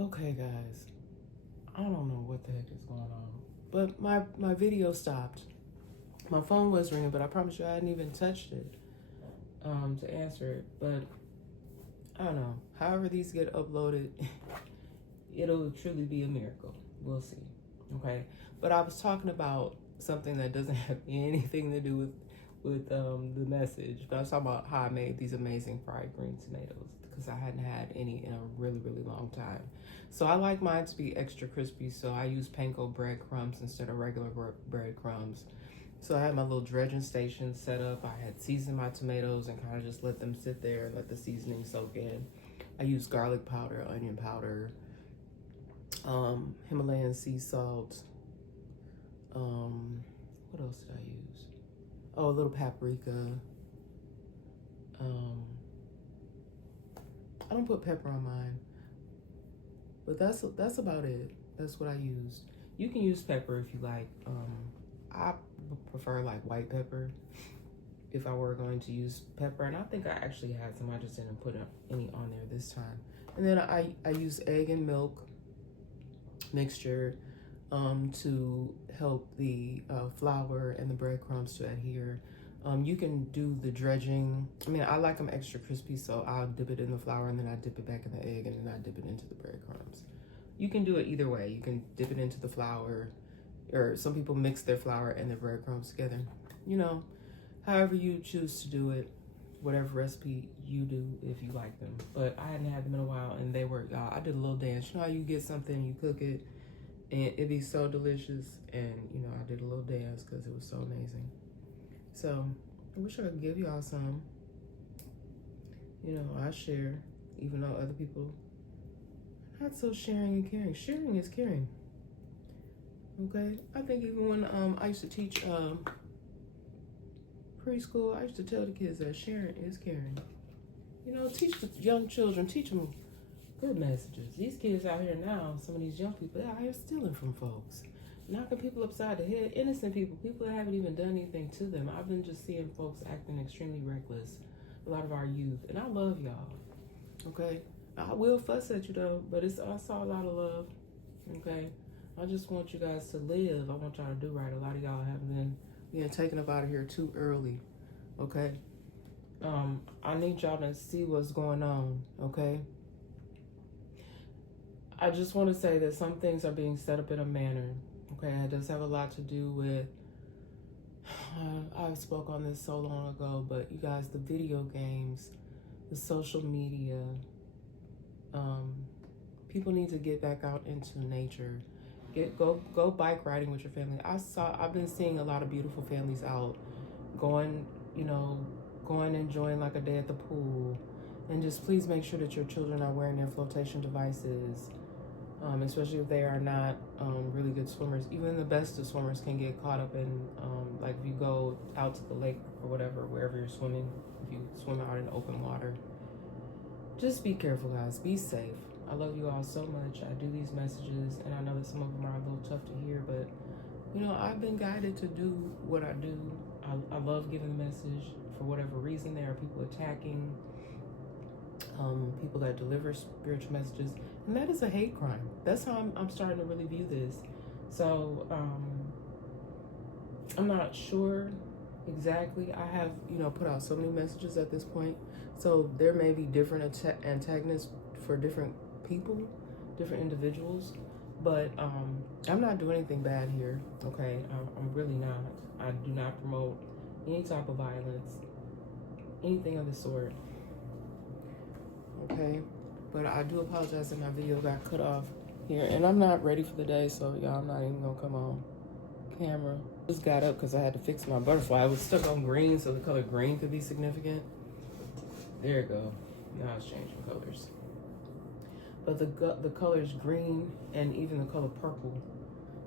Okay, guys, I don't know what the heck is going on, but my video stopped. My phone was ringing, but I promise you I hadn't even touched it to answer it. But I don't know. However these get uploaded, it'll truly be a miracle. We'll see. Okay, but I was talking about something that doesn't have anything to do with the message. But I was talking about how I made these amazing fried green tomatoes because I hadn't had any in a really long time. So I like mine to be extra crispy. So I use panko breadcrumbs instead of regular breadcrumbs. So I had my little dredging station set up. I had seasoned my tomatoes and kind of just let them sit there and let the seasoning soak in. I used garlic powder, onion powder, Himalayan sea salt. What else did I use? Oh, a little paprika. Um, I don't put pepper on mine, but that's about it. That's what I used. You can use pepper if you like. I prefer like white pepper if I were going to use pepper, and I think I actually had some. I just didn't put any on there this time. And then I use egg and milk mixture to help the flour and the breadcrumbs to adhere. You can do the dredging. I mean, I like them extra crispy, so I'll dip it in the flour and then I dip it back in the egg and then I dip it into the breadcrumbs. You can do it either way. You can dip it into the flour, or some people mix their flour and their breadcrumbs together. You know, however you choose to do it, whatever recipe you do if you like them. But I hadn't had them in a while and they were, I did a little dance. You know how you get something, you cook it, and it'd be so delicious. And you know, I did a little dance because it was so amazing. So I wish I could give y'all some. You know, I share, even though other people not so sharing and caring. Sharing is caring. Okay, I think even when I used to teach preschool, I used to tell the kids that sharing is caring. You know, teach the young children, teach them good messages. These kids out here now, some of these young people, they're out here stealing from folks, knocking people upside the head, innocent people that haven't even done anything to them. I've been just seeing folks acting extremely reckless, a lot of our youth, and I love y'all, okay? I will fuss at you though, but I saw a lot of love, okay? I just want you guys to live. I want y'all to do right. A lot of y'all have been being taken up out of here too early, okay? I need y'all to see what's going on, okay? I just want to say that some things are being set up in a manner, okay? It does have a lot to do with, I spoke on this so long ago, but you guys, the video games, the social media, people need to get back out into nature. Go bike riding with your family. I've been seeing a lot of beautiful families out going, you know, going enjoying like a day at the pool. And just please make sure that your children are wearing their flotation devices, especially if they are not really good swimmers. Even the best of swimmers can get caught up in, like if you go out to the lake or whatever, wherever you're swimming, if you swim out in open water. Just be careful, guys. Be safe. I love you all so much. I do these messages, and I know that some of them are a little tough to hear, but you know, I've been guided to do what I do. I love giving a message. For whatever reason, there are people attacking people that deliver spiritual messages, and that is a hate crime. That's how I'm starting to really view this. So I'm not sure exactly. I have, you know, put out so many messages at this point, so there may be different antagonists for different people, different individuals, but I'm not doing anything bad here, okay? I'm really not. I do not promote any type of violence, anything of the sort, okay? But I do apologize that my video got cut off here, and I'm not ready for the day, so y'all, I'm not even gonna come on camera. Just got up because I had to fix my butterfly. I was stuck on green, so the color green could be significant. There it go. Now it's changing colors. But the colors green and even the color purple.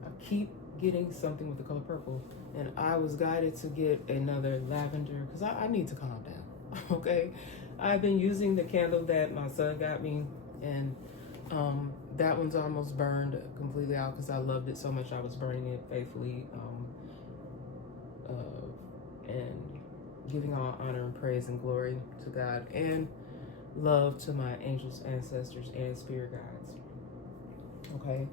I keep getting something with the color purple, and I was guided to get another lavender because I need to calm down. Okay, I've been using the candle that my son got me, and that one's almost burned completely out because I loved it so much. I was burning it faithfully, and giving all honor and praise and glory to God and love to my angels, ancestors, and spirit guides. Okay.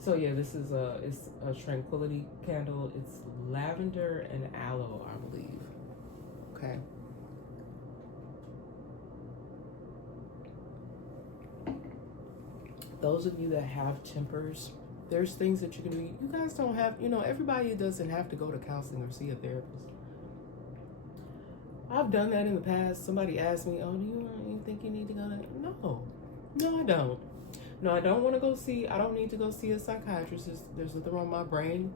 So yeah, this is it's a tranquility candle. It's lavender and aloe, I believe. Okay. Those of you that have tempers, there's things that you can do. You guys don't have, everybody doesn't have to go to counseling or see a therapist. I've done that in the past. Somebody asked me, "Oh, do you think you need to go to?" No, I don't. No, I don't want to go see. I don't need to go see a psychiatrist. There's nothing wrong with my brain.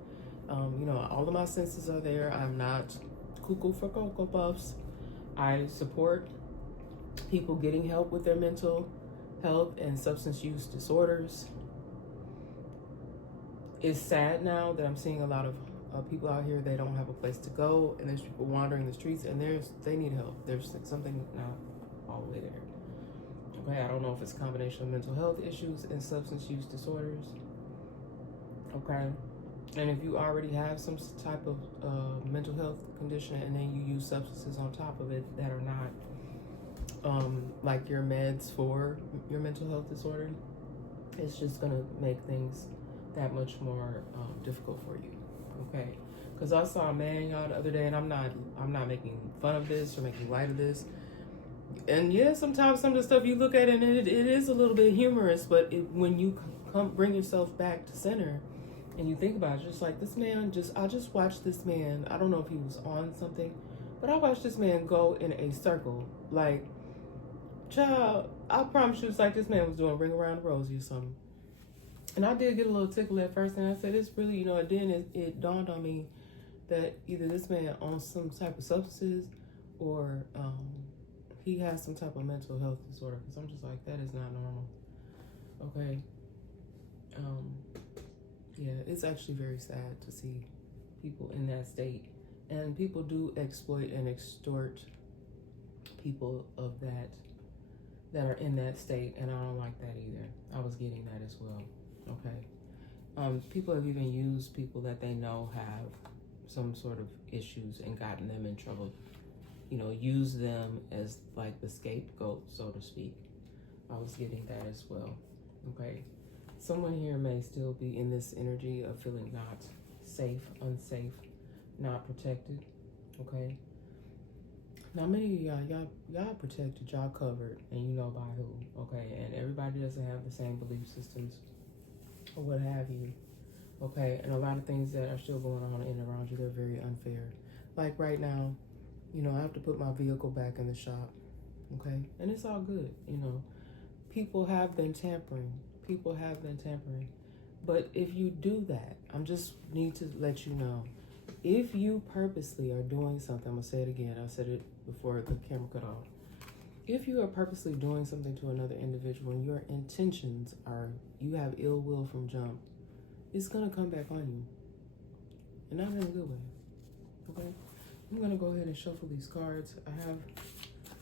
All of my senses are there. I'm not cuckoo for Cocoa Puffs. I support people getting help with their mental health and substance use disorders. It's sad now that I'm seeing a lot of people out here. They don't have a place to go, and there's people wandering the streets, and they need help. There's something not all the way there. Okay, I don't know if it's a combination of mental health issues and substance use disorders. Okay, and if you already have some type of mental health condition, and then you use substances on top of it that are not like your meds for your mental health disorder, it's just gonna make things that much more difficult for you. Okay, because I saw a man, y'all, the other day, and I'm not making fun of this or making light of this. And yeah, sometimes some of the stuff you look at, and it is a little bit humorous, but when you bring yourself back to center and you think about it, just like this man, I just watched this man. I don't know if he was on something, but I watched this man go in a circle. Like, child, I promise you, it's like this man was doing Ring Around the Rosie or something. And I did get a little tickle at first, and I said, it's really, and then it dawned on me that either this man owns some type of substances or he has some type of mental health disorder, because I'm just like, that is not normal. Okay. Yeah, it's actually very sad to see people in that state. And people do exploit and extort people of that are in that state, and I don't like that either. I was getting that as well. Okay. People have even used people that they know have some sort of issues and gotten them in trouble. Use them as like the scapegoat, so to speak. I was getting that as well. Okay. Someone here may still be in this energy of feeling not safe, unsafe, not protected. Okay. Now, many of y'all protected, y'all covered, and you know by who. Okay. And everybody doesn't have the same belief systems or what have you. Okay. And a lot of things that are still going on in and around you, they're very unfair. Like right now, I have to put my vehicle back in the shop, okay? And it's all good, People have been tampering. But if you do that, I just need to let you know, if you purposely are doing something, I'm going to say it again. I said it before the camera cut off. If you are purposely doing something to another individual and your intentions are, you have ill will from jump, it's going to come back on you. And not in a good way, okay? I'm going to go ahead and shuffle these cards. I have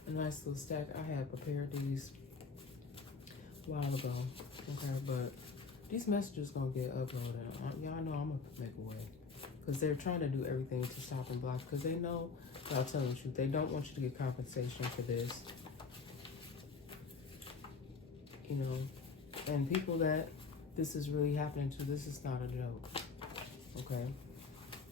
a nice little stack. I had prepared these a while ago. Okay, but these messages going to get uploaded. Y'all know I'm going to make a way. Because they're trying to do everything to stop and block. Because they know, I'll tell you the truth, they don't want you to get compensation for this. And people that this is really happening to, this is not a joke. Okay?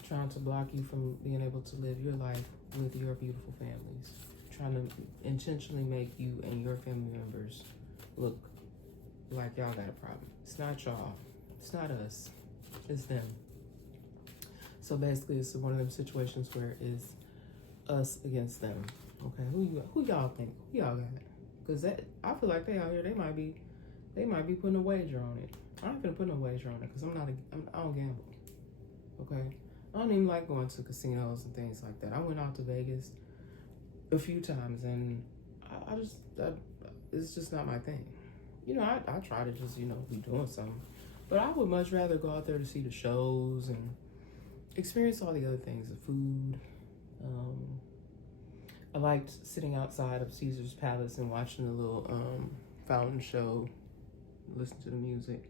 Trying to block you from being able to live your life with your beautiful families. Trying to intentionally make you and your family members look like y'all got a problem. It's not y'all. It's not us. It's them. So basically, it's one of them situations where it's us against them. Okay, who y'all think? Who y'all got? Because I feel like they out here. They might be putting a wager on it. I'm not gonna put no wager on it because I don't gamble. Okay. I don't even like going to casinos and things like that. I went out to Vegas a few times, and it's just not my thing. I try to just, be doing something. But I would much rather go out there to see the shows and experience all the other things, the food. I liked sitting outside of Caesar's Palace and watching the little fountain show, listen to the music.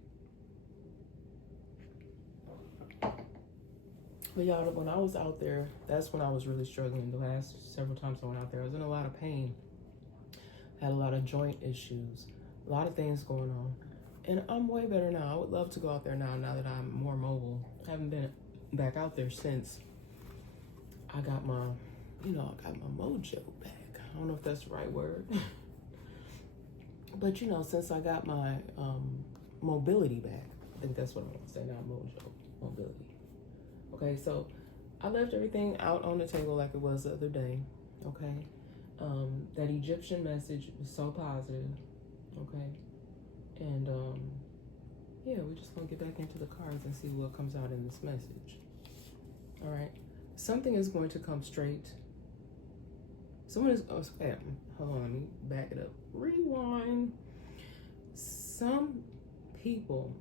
But y'all, when I was out there, that's when I was really struggling. The last several times I went out there, I was in a lot of pain. Had a lot of joint issues. A lot of things going on. And I'm way better now. I would love to go out there now that I'm more mobile. I haven't been back out there since I got my, I got my mojo back. I don't know if that's the right word. But, since I got my mobility back, I think that's what I want to say now, mobility. Okay, so I left everything out on the table like it was the other day, okay? That Egyptian message was so positive, okay? And, yeah, we're just going to get back into the cards and see what comes out in this message. All right? Something is going to come straight. Hold on, let me back it up. Rewind. Some people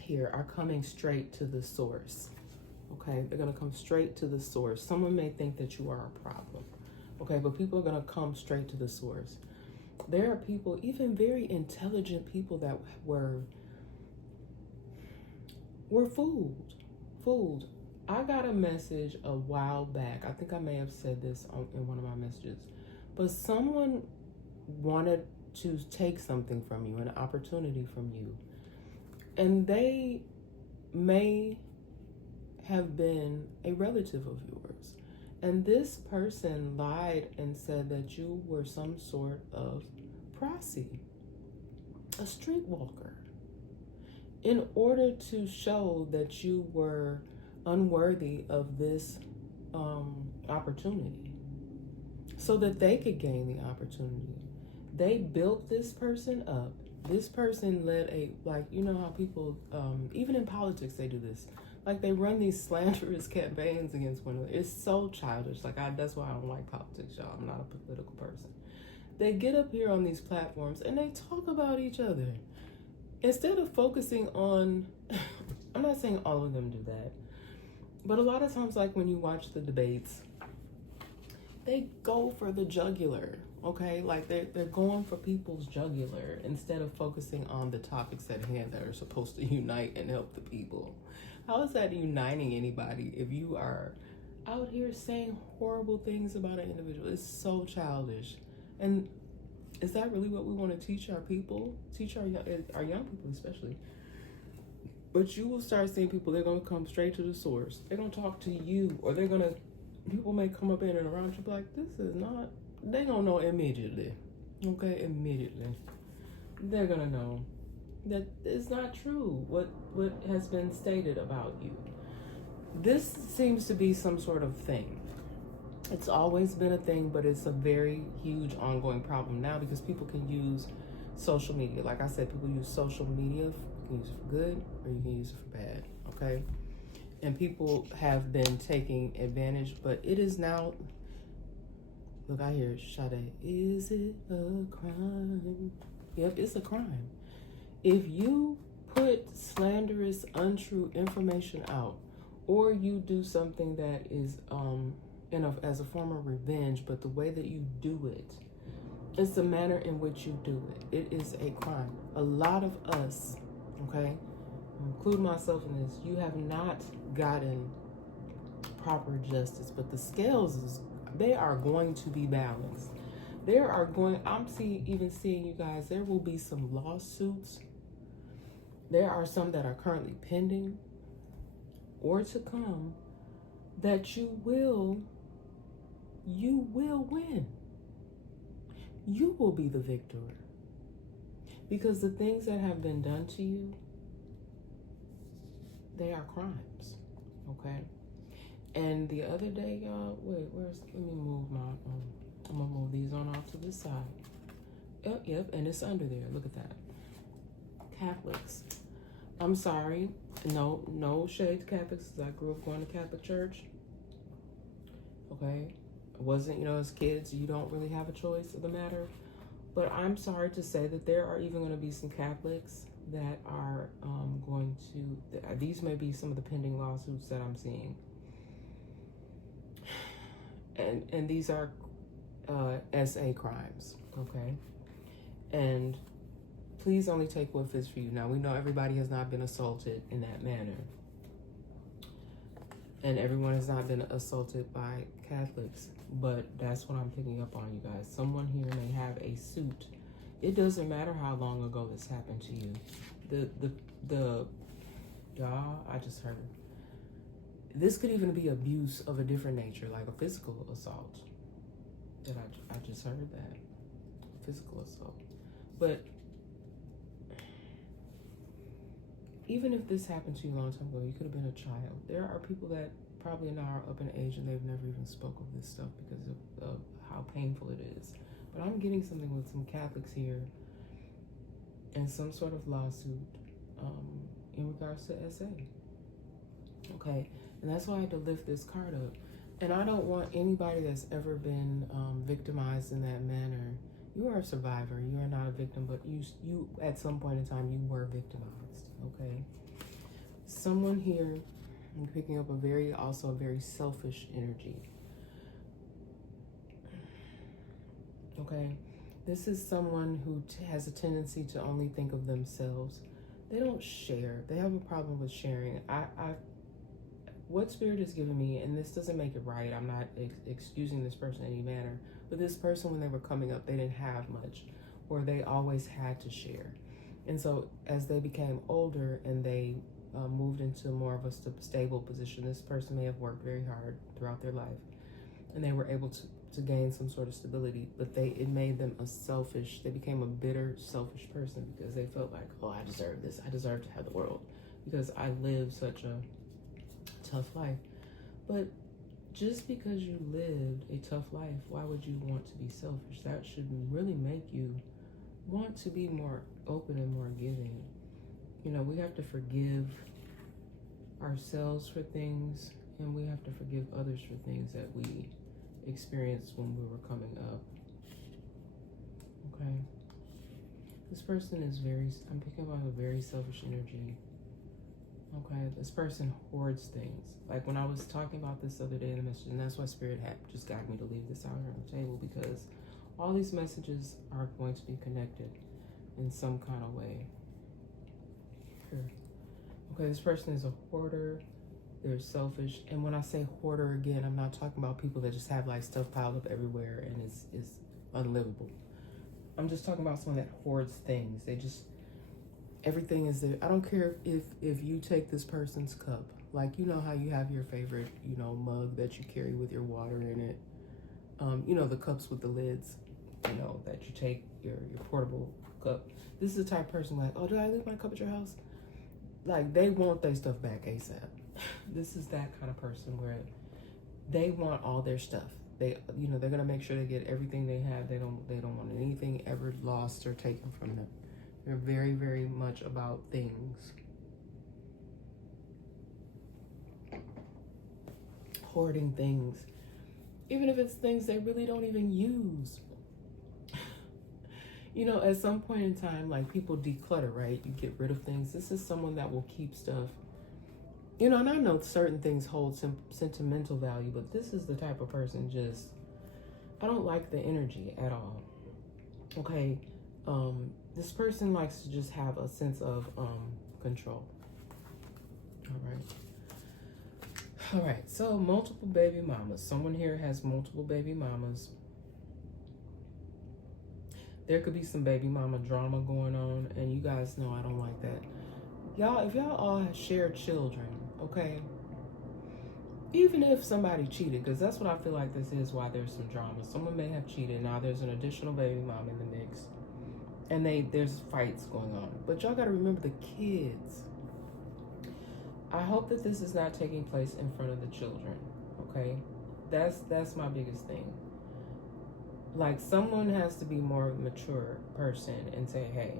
here are coming straight to the source. Okay, they're going to come straight to the source. Someone may think that you are a problem. Okay, but people are going to come straight to the source. There are people, even very intelligent people, that were fooled. I got a message a while back. I think I may have said this in one of my messages. But someone wanted to take something from you, an opportunity from you. And they may have been a relative of yours. And this person lied and said that you were some sort of proxy, a streetwalker, in order to show that you were unworthy of this opportunity, so that they could gain the opportunity. They built this person up. This person led how people, even in politics, they do this. Like, they run these slanderous campaigns against one another. It's so childish. That's why I don't like politics, y'all. I'm not a political person. They get up here on these platforms and they talk about each other. Instead of focusing on, I'm not saying all of them do that, but a lot of times, like when you watch the debates, they go for the jugular, okay? Like they're going for people's jugular instead of focusing on the topics at hand that are supposed to unite and help the people. How is that uniting anybody if you are out here saying horrible things about an individual? It's so childish. And is that really what we want to teach our people? Teach our young people especially. But you will start seeing people, they're going to come straight to the source. They're going to talk to you, or people may come up in and around you like, this is not, they're going to know immediately. Okay, immediately. They're going to know that it's not true what has been stated about you. This seems to be some sort of thing. It's always been a thing, but it's a very huge ongoing problem now because people can use social media. Like I said, people use social media. You can use it for good or you can use it for bad, okay? And people have been taking advantage, but it is now, look, I hear Sade, is it a crime? Yep, it's a crime. If you put slanderous, untrue information out, or you do something that is as a form of revenge, but the way that you do it, it's the manner in which you do it. It is a crime. A lot of us, okay, include myself in this, you have not gotten proper justice, but the scales they are going to be balanced. I'm even seeing, you guys, there will be some lawsuits. There are some that are currently pending or to come that you will win. You will be the victor. Because the things that have been done to you, they are crimes, okay? And the other day, y'all, let me move I'm gonna move these on off to the side. Yep, and it's under there, look at that. Catholics. I'm sorry, no shade to Catholics, because I grew up going to Catholic church, okay? It wasn't, as kids, you don't really have a choice of the matter. But I'm sorry to say that there are even going to be some Catholics that are these may be some of the pending lawsuits that I'm seeing. And these are SA crimes, okay? And please only take what fits for you. Now, we know everybody has not been assaulted in that manner. And everyone has not been assaulted by Catholics. But that's what I'm picking up on, you guys. Someone here may have a suit. it doesn't matter how long ago this happened to you. The y'all, I just heard. This could even be abuse of a different nature, like a physical assault. That I just heard that. Physical assault. But even if this happened to you a long time ago, you could have been a child. There are people that probably now are up in age and they've never even spoke of this stuff because of how painful it is. But I'm getting something with some Catholics here and some sort of lawsuit in regards to SA. Okay, and that's why I had to lift this card up. And I don't want anybody that's ever been victimized in that manner. You are a survivor. You are not a victim, but you at some point in time you were victimized. Okay, someone here, I'm picking up a very selfish energy. Okay, this is someone who has a tendency to only think of themselves. They don't share. They have a problem with sharing. What Spirit has given me, and this doesn't make it right, I'm not excusing this person in any manner, but this person, when they were coming up, they didn't have much, or they always had to share. And so as they became older and they moved into more of a stable position, this person may have worked very hard throughout their life, and they were able to gain some sort of stability, but it made them they became a bitter, selfish person because they felt like, oh, I deserve this. I deserve to have the world because I lived such a tough life. But just because you lived a tough life, why would you want to be selfish? That should really make you want to be more open and more giving. You know, we have to forgive ourselves for things, and we have to forgive others for things that we experienced when we were coming up. Okay, this person is I'm picking up a very selfish energy. Okay, this person hoards things. Like when I was talking about this the other day in the message, and that's why Spirit had just got me to leave this out here on the table, because all these messages are going to be connected in some kind of way. Here. Okay, this person is a hoarder. They're selfish. And when I say hoarder, again, I'm not talking about people that just have like stuff piled up everywhere and is unlivable. I'm just talking about someone that hoards things. Everything is there. I don't care if you take this person's cup. Like, you know how you have your favorite, mug that you carry with your water in it. The cups with the lids, that you take your portable cup. This is the type of person like, oh, did I leave my cup at your house? Like, they want their stuff back ASAP. This is that kind of person where they want all their stuff. They're gonna make sure they get everything they have. They don't want anything ever lost or taken from them. They're very, very much about things. Hoarding things. Even if it's things they really don't even use. At some point in time, like, people declutter, right? You get rid of things. This is someone that will keep stuff. And I know certain things hold sentimental value, but this is the type of person I don't like the energy at all. Okay? This person likes to just have a sense of control. All right, so multiple baby mamas. Someone here has multiple baby mamas. There could be some baby mama drama going on, and you guys know I don't like that. Y'all, if y'all all share children, okay? Even if somebody cheated, because that's what I feel like this is why there's some drama. Someone may have cheated. Now there's an additional baby mom in the mix. And there's fights going on. But y'all got to remember the kids. I hope that this is not taking place in front of the children, okay? That's my biggest thing. Like, someone has to be more mature person and say, hey,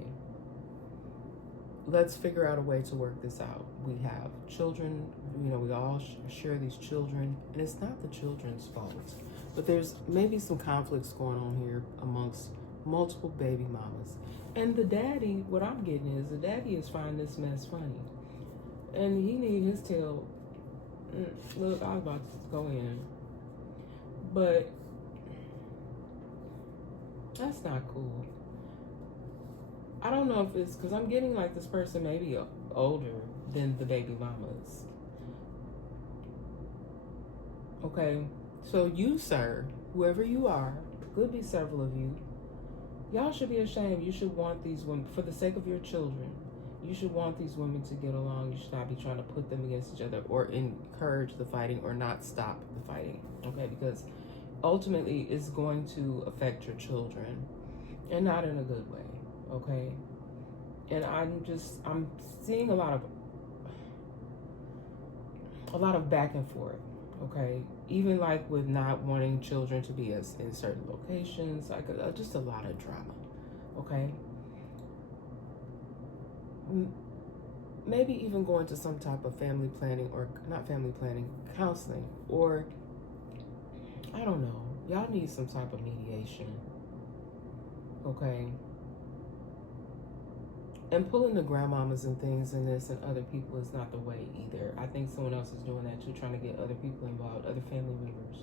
let's figure out a way to work this out. We have children, we all share these children, and it's not the children's fault. But there's maybe some conflicts going on here amongst multiple baby mamas. And the daddy, what I'm getting is the daddy is finding this mess funny. And he need his tail. Look, I was about to go in. But that's not cool. I don't know if it's because I'm getting like this person maybe older than the baby mamas. Okay, so you, sir, whoever you are, could be several of you, Y'all should be ashamed. You should want these women, for the sake of your children, you should want these women to get along. You should not be trying to put them against each other or encourage the fighting or not stop the fighting, okay? Because ultimately it's going to affect your children and not in a good way, okay? And I'm seeing a lot of back and forth, okay? Even like with not wanting children to be in certain locations, like just a lot of drama, okay? Maybe even going to some type of family planning, or not family planning, counseling, or I don't know. Y'all need some type of mediation, okay? And pulling the grandmamas and things in this and other people is not the way either. I think someone else is doing that too, trying to get other people involved, other family members.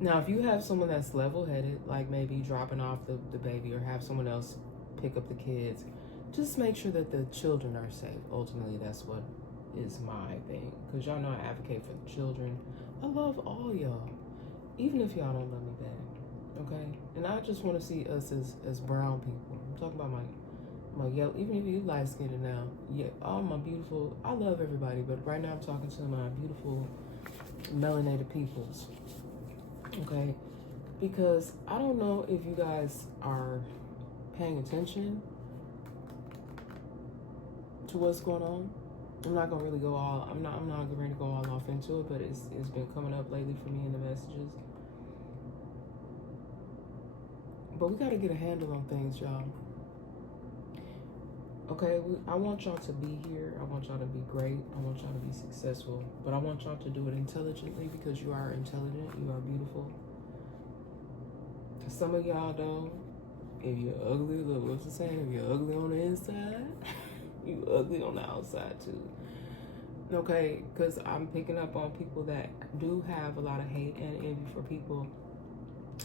Now, if you have someone that's level-headed, like maybe dropping off the baby, or have someone else pick up the kids, just make sure that the children are safe. Ultimately, that's what is my thing. Because y'all know I advocate for the children. I love all y'all, even if y'all don't love me back, okay? And I just want to see us as brown people. I'm talking about my yellow, even if you light skinned now, yeah, all my beautiful, I love everybody, but right now I'm talking to my beautiful melanated peoples, okay? Because I don't know if you guys are paying attention to what's going on. I'm not gonna really go all, I'm not ready to go all off into it, but it's been coming up lately for me in the messages. But we gotta get a handle on things, y'all. Okay, I want y'all to be here. I want y'all to be great. I want y'all to be successful. But I want y'all to do it intelligently, because you are intelligent. You are beautiful. Some of y'all don't. If you're ugly, look, what's the saying? If you're ugly on the inside, you ugly on the outside too. Okay, because I'm picking up on people that do have a lot of hate and envy for people.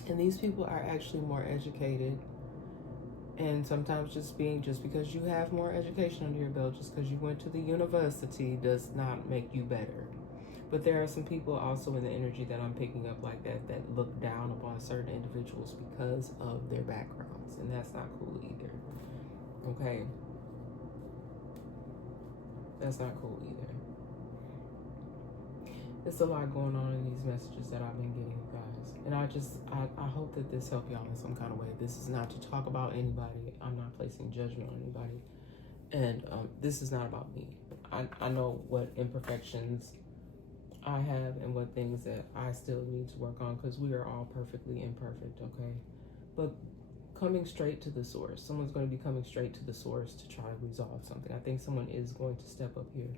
And these people are actually more educated. And sometimes just because you have more education under your belt, just because you went to the university, does not make you better. But there are some people also in the energy that I'm picking up like that look down upon certain individuals because of their backgrounds. And that's not cool either. Okay? That's not cool either. There's a lot going on in these messages that I've been getting, guys. And I hope that this helped y'all in some kind of way. This is not to talk about anybody. I'm not placing judgment on anybody. And this is not about me. I know what imperfections I have and what things that I still need to work on, because we are all perfectly imperfect, okay? But coming straight to the source. Someone's going to be coming straight to the source to try to resolve something. I think someone is going to step up here,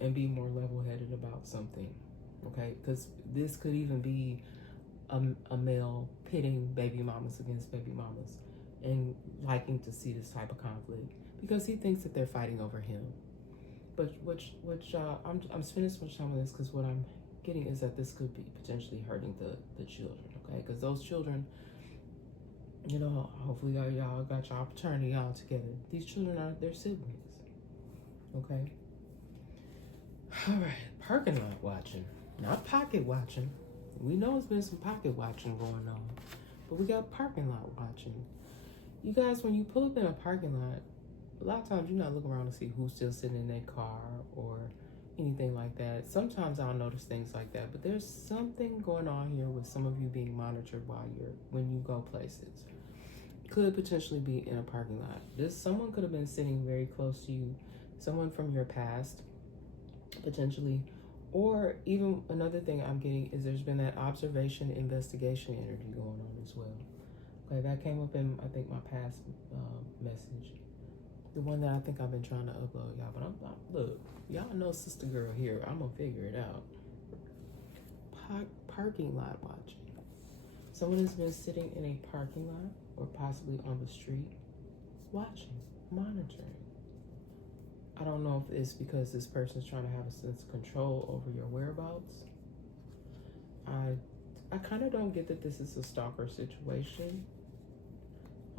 and be more level-headed about something, okay? Because this could even be a male pitting baby mamas against baby mamas and liking to see this type of conflict because he thinks that they're fighting over him. But I'm spending so much time on this because what I'm getting is that this could be potentially hurting the children, okay? Because those children, you know, hopefully y'all got your paternity all together. These children are their siblings, okay? All right, parking lot watching, not pocket watching. We know it's been some pocket watching going on, but we got parking lot watching. You guys, when you pull up in a parking lot, a lot of times you're not looking around to see who's still sitting in their car or anything like that. Sometimes I'll notice things like that, but there's something going on here with some of you being monitored when you go places. Could potentially be in a parking lot. Someone could have been sitting very close to you, someone from your past, potentially. Or even another thing I'm getting is there's been that observation, investigation energy going on as well. Okay, that came up in, I think, my past message. The one that I think I've been trying to upload, y'all. But look, y'all know Sister Girl here. I'm going to figure it out. Parking lot watching. Someone has been sitting in a parking lot or possibly on the street watching, monitoring. I don't know if it's because this person's trying to have a sense of control over your whereabouts. I kind of don't get that this is a stalker situation.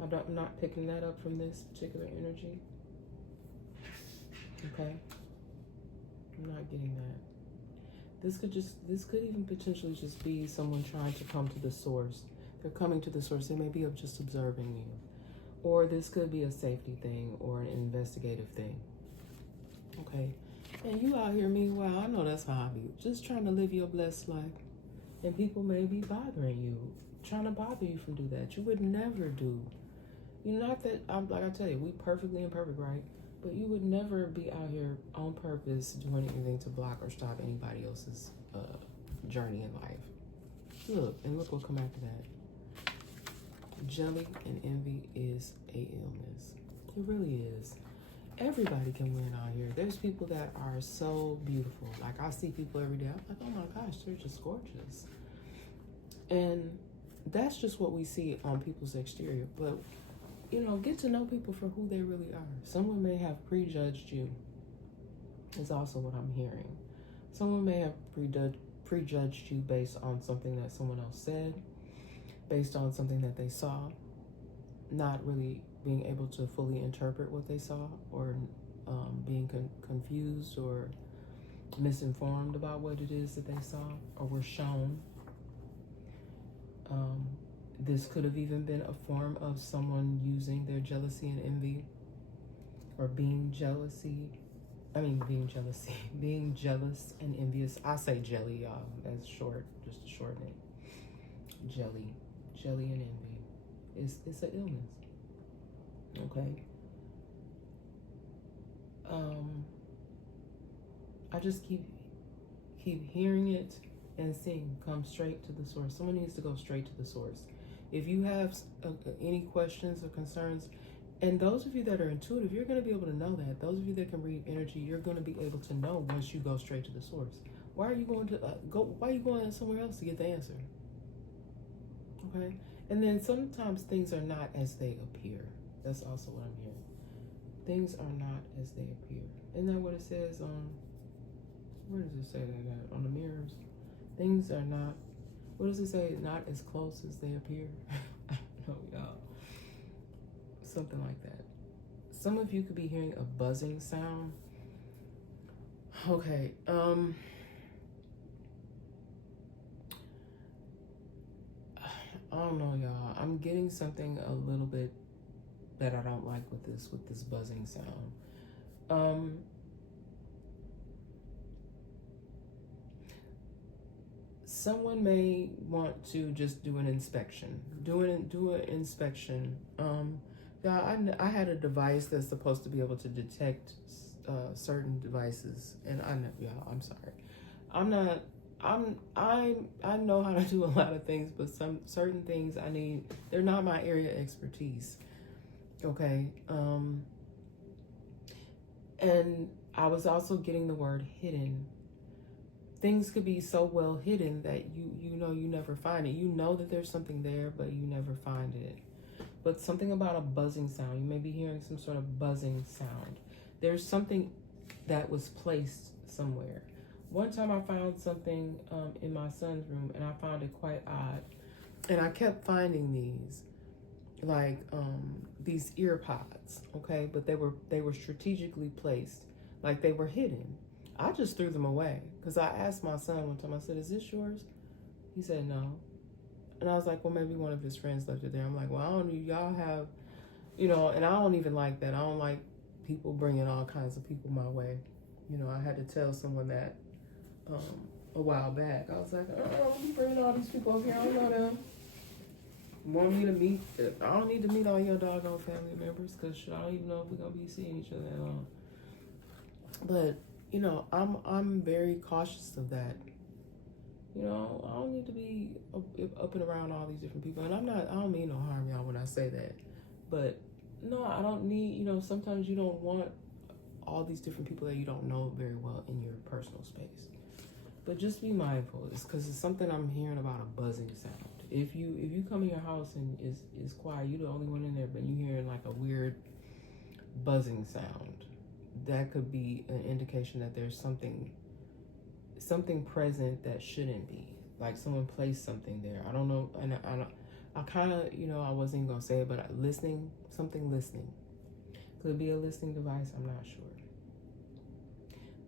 I'm not picking that up from this particular energy. Okay? I'm not getting that. This could even potentially just be someone trying to come to the source. They're coming to the source. They may be just observing you. Or this could be a safety thing or an investigative thing. Okay. And you out here, meanwhile, I know that's how I be. Just trying to live your blessed life. And people may be bothering you, trying to bother you from do that. You would never do. You know, not that, like I tell you, we perfectly imperfect, right? But you would never be out here on purpose doing anything to block or stop anybody else's journey in life. Look what come after that. Jelly and envy is a illness. It really is. Everybody can win out here. There's people that are so beautiful. Like, I see people every day. I'm like, oh my gosh, they're just gorgeous. And that's just what we see on people's exterior. But, you know, get to know people for who they really are. Someone may have prejudged you, is also what I'm hearing. Someone may have prejudged you based on something that someone else said, based on something that they saw, not really being able to fully interpret what they saw, or being confused or misinformed about what it is that they saw or were shown. This could have even been a form of someone using their jealousy and envy, or being jealous and envious. I say jelly, y'all, as short, just to shorten it. Jelly and envy. It's an illness. Okay. I just keep hearing it and seeing come straight to the source. Someone needs to go straight to the source. If you have any questions or concerns, and those of you that are intuitive, you're going to be able to know that. Those of you that can read energy, you're going to be able to know once you go straight to the source. Why are you going to Why are you going somewhere else to get the answer? Okay. And then sometimes things are not as they appear. That's also what I'm hearing. Things are not as they appear. Isn't that what it says on, where does it say that? On the mirrors? Things are not, what does it say? Not as close as they appear. I don't know, y'all. Something like that. Some of you could be hearing a buzzing sound. Okay. I don't know, y'all. I'm getting something a little bit that I don't like with this buzzing sound. Someone may want to just do an inspection. Do an inspection. Yeah, I had a device that's supposed to be able to detect certain devices, and I'm sorry. I know how to do a lot of things, but some certain things they're not my area of expertise. Okay. And I was also getting the word hidden. Things could be so well hidden that you know you never find it. You know that there's something there, but you never find it. But something about a buzzing sound. You may be hearing some sort of buzzing sound. There's something that was placed somewhere. One time I found something in my son's room, and I found it quite odd. And I kept finding these, like these ear pods, okay? But they were strategically placed, like they were hidden. I just threw them away because I asked my son one time, I said, "Is this yours?" He said, "No." And I was like, well, maybe one of his friends left it there. I'm like, well, I don't know, y'all have, you know, and I don't even like that. I don't like people bringing all kinds of people my way. You know, I had to tell someone that a while back. I was like, oh, you bringing all these people over here. I don't know them. Want me to meet? I don't need to meet all your doggone family members because I don't even know if we're going to be seeing each other at all. But, you know, I'm very cautious of that. You know, I don't need to be up and around all these different people. And I don't mean no harm, y'all, when I say that. But, no, I don't need, you know, sometimes you don't want all these different people that you don't know very well in your personal space. But just be mindful. It's because it's something I'm hearing about a buzzing sound. If you come in your house and it's quiet, you're the only one in there, but you're hearing like a weird buzzing sound, that could be an indication that there's something present that shouldn't be. Like someone placed something there. I don't know, and I kind of, you know, I wasn't gonna say it, but listening. Could be a listening device, I'm not sure.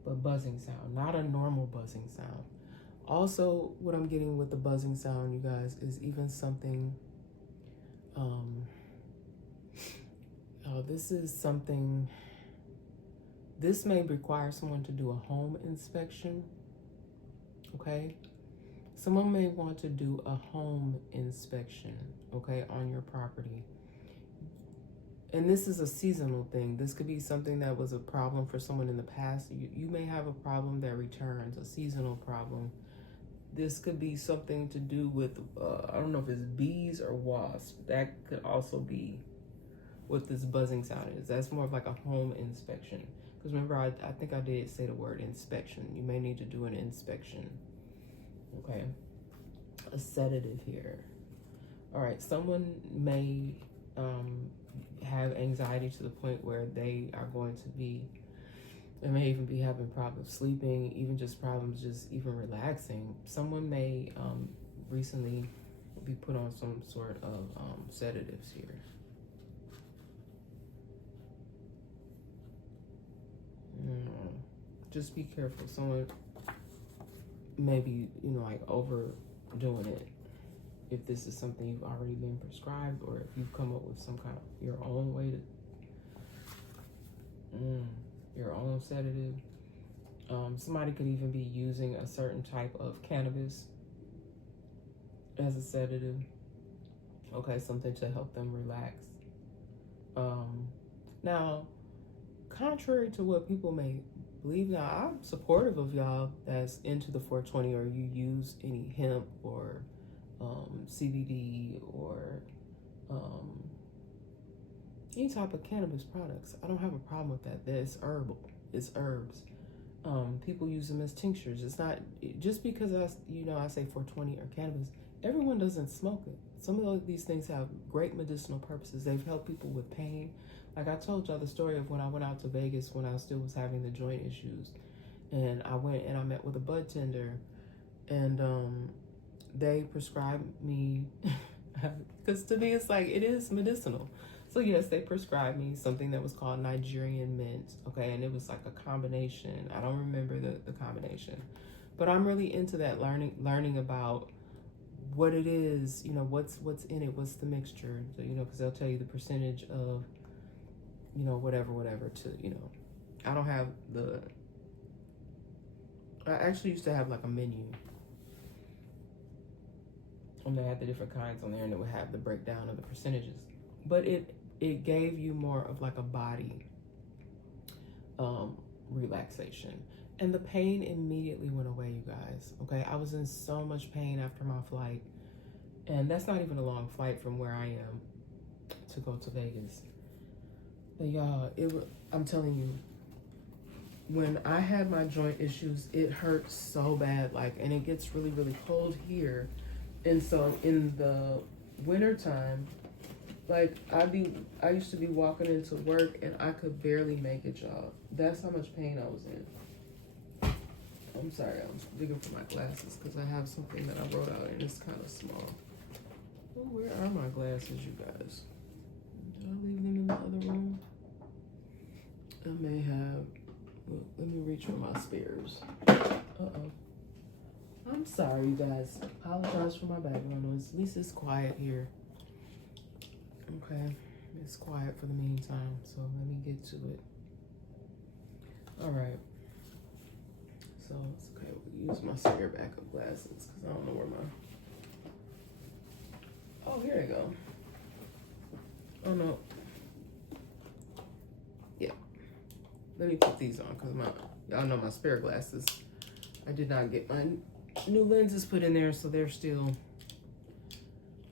But buzzing sound, not a normal buzzing sound. Also, what I'm getting with the buzzing sound, you guys, is even something, this is something, this may require someone to do a home inspection, okay? Someone may want to do a home inspection, okay, on your property. And this is a seasonal thing. This could be something that was a problem for someone in the past. You may have a problem that returns, a seasonal problem. This could be something to do with, I don't know if it's bees or wasps. That could also be what this buzzing sound is. That's more of like a home inspection. Because remember, I think I did say the word inspection. You may need to do an inspection. Okay. A sedative here. All right. Someone may have anxiety to the point where they are going to be, they may even be having problems sleeping, even just problems just even relaxing. Someone may recently be put on some sort of sedatives here. Just be careful. Someone may be, like overdoing it. If this is something you've already been prescribed, or if you've come up with some kind of your own way to, your own sedative. Somebody could even be using a certain type of cannabis as a sedative. Okay, something to help them relax. Now, contrary to what people may believe, now I'm supportive of y'all that's into the 420, or you use any hemp or CBD or any type of cannabis products. I don't have a problem with that. It's herbal. It's herbs. People use them as tinctures. It's not just because I say 420 or cannabis. Everyone doesn't smoke it. Some of these things have great medicinal purposes. They've helped people with pain. Like I told y'all the story of when I went out to Vegas when I still was having the joint issues, and I went and I met with a bud tender, and they prescribed me, because to me it's like, it is medicinal. So yes, they prescribed me something that was called Nigerian mint, okay, and it was like a combination. I don't remember the combination, but I'm really into that, learning about what it is, what's in it, what's the mixture, because they'll tell you the percentage of, whatever to, I don't have I actually used to have like a menu. And they had the different kinds on there, and it would have the breakdown of the percentages. But it gave you more of like a body relaxation. And the pain immediately went away, you guys. Okay, I was in so much pain after my flight. And that's not even a long flight from where I am to go to Vegas. But y'all, I'm telling you, when I had my joint issues, it hurt so bad. And it gets really, really cold here. And so in the wintertime, I used to be walking into work and I could barely make it, y'all. That's how much pain I was in. I'm sorry, I was digging for my glasses because I have something that I wrote out and it's kind of small. Oh, where are my glasses, you guys? Did I leave them in the other room? I may have. Well, let me reach for my spares. Uh-oh. I'm sorry, you guys. Apologize for my background noise. At least it's quiet here. Okay, it's quiet for the meantime, so let me get to it. All right. So it's okay. We'll use my spare backup glasses because I don't know where my. Oh, here they go. Oh no. Yeah. Let me put these on because y'all know my spare glasses. I did not get my new lenses put in there, so they're still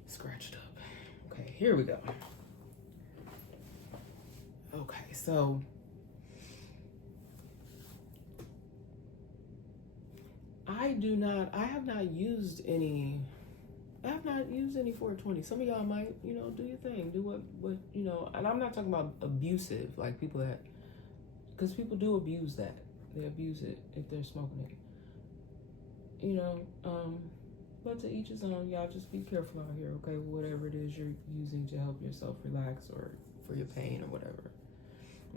scratched up. Okay, here we go. Okay, so I have not used any 420. Some of y'all might, do your thing, do what, and I'm not talking about abusive, like people that, because people do abuse that. They abuse it if they're smoking it. But to each his own. Y'all just be careful out here, okay? Whatever it is you're using to help yourself relax or for your pain or whatever.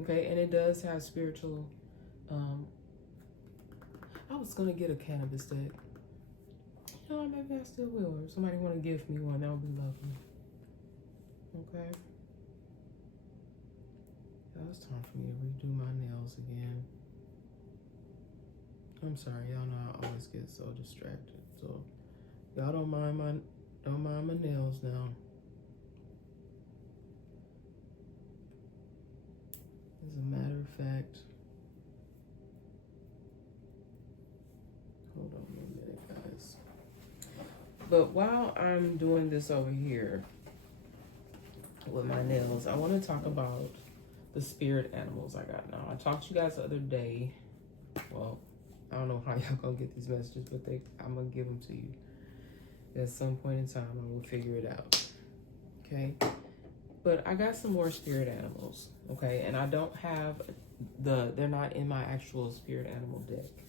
Okay, and it does have spiritual, I was gonna get a cannabis deck, You know, maybe I still will. Or if somebody want to gift me one, that would be lovely. Okay. Now it's time for me to redo my nails again. I'm sorry, y'all know I always get so distracted. So y'all don't mind my nails now. As a matter of fact, hold on a minute, guys. But while I'm doing this over here with my nails, I want to talk about the spirit animals I got now. I talked to you guys the other day. Well, I don't know how y'all gonna get these messages, but I'm gonna give them to you. At some point in time, I will figure it out. Okay? But I got some more spirit animals. Okay? And I don't have they're not in my actual spirit animal deck.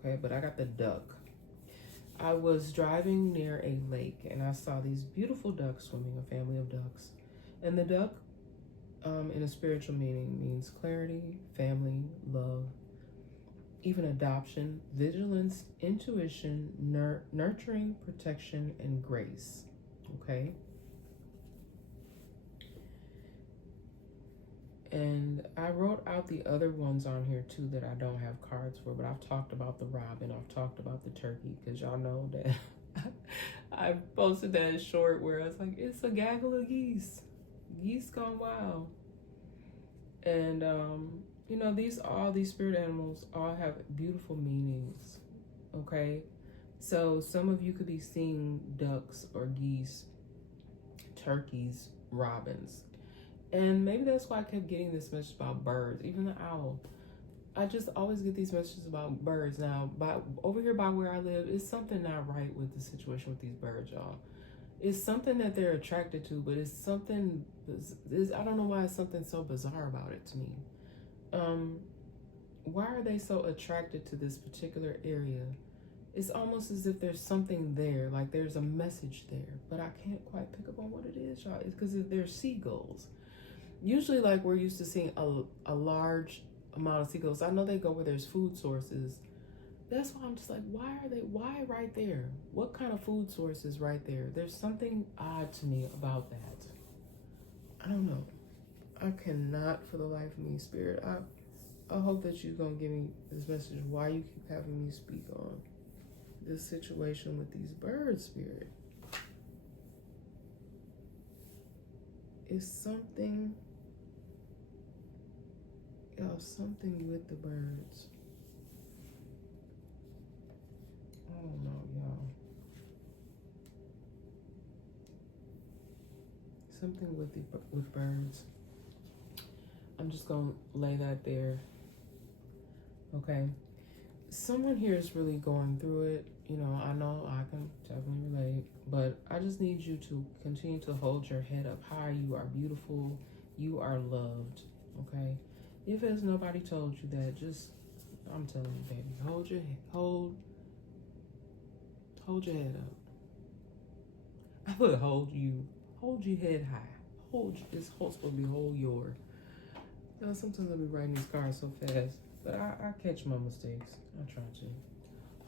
Okay? But I got the duck. I was driving near a lake and I saw these beautiful ducks swimming, a family of ducks. And the duck, in a spiritual meaning, means clarity, family, love, even adoption, vigilance, intuition, nurturing, protection, and grace. Okay? And I wrote out the other ones on here too that I don't have cards for, but I've talked about the robin, I've talked about the turkey, because y'all know that I posted that short where I was like, it's a gaggle of geese. Geese gone wild. And you know, all these spirit animals all have beautiful meanings. Okay? So some of you could be seeing ducks or geese, turkeys, robins. And maybe that's why I kept getting this message about birds, even the owl. I just always get these messages about birds. Now, over here by where I live, it's something not right with the situation with these birds, y'all. It's something that they're attracted to, but it's something, I don't know why it's something so bizarre about it to me. Why are they so attracted to this particular area? It's almost as if there's something there, like there's a message there, but I can't quite pick up on what it is, y'all. It's because they're seagulls. Usually, like, we're used to seeing a large amount of seagulls. I know they go where there's food sources. That's why I'm just like, why right there? What kind of food source is right there? There's something odd to me about that. I don't know. I cannot for the life of me, Spirit. I hope that you're going to give me this message why you keep having me speak on this situation with these birds, Spirit. It's something with the birds. I don't know, y'all. Something with birds. I'm just gonna lay that there. Okay. Someone here is really going through it. You know, I know I can definitely relate, but I just need you to continue to hold your head up high. You are beautiful. You are loved. Okay. If there's nobody told you that, I'm telling you, baby, hold your head up. I put hold your head high. It's supposed to be hold your. You know, sometimes I be writing these cards so fast, but I catch my mistakes. I try to.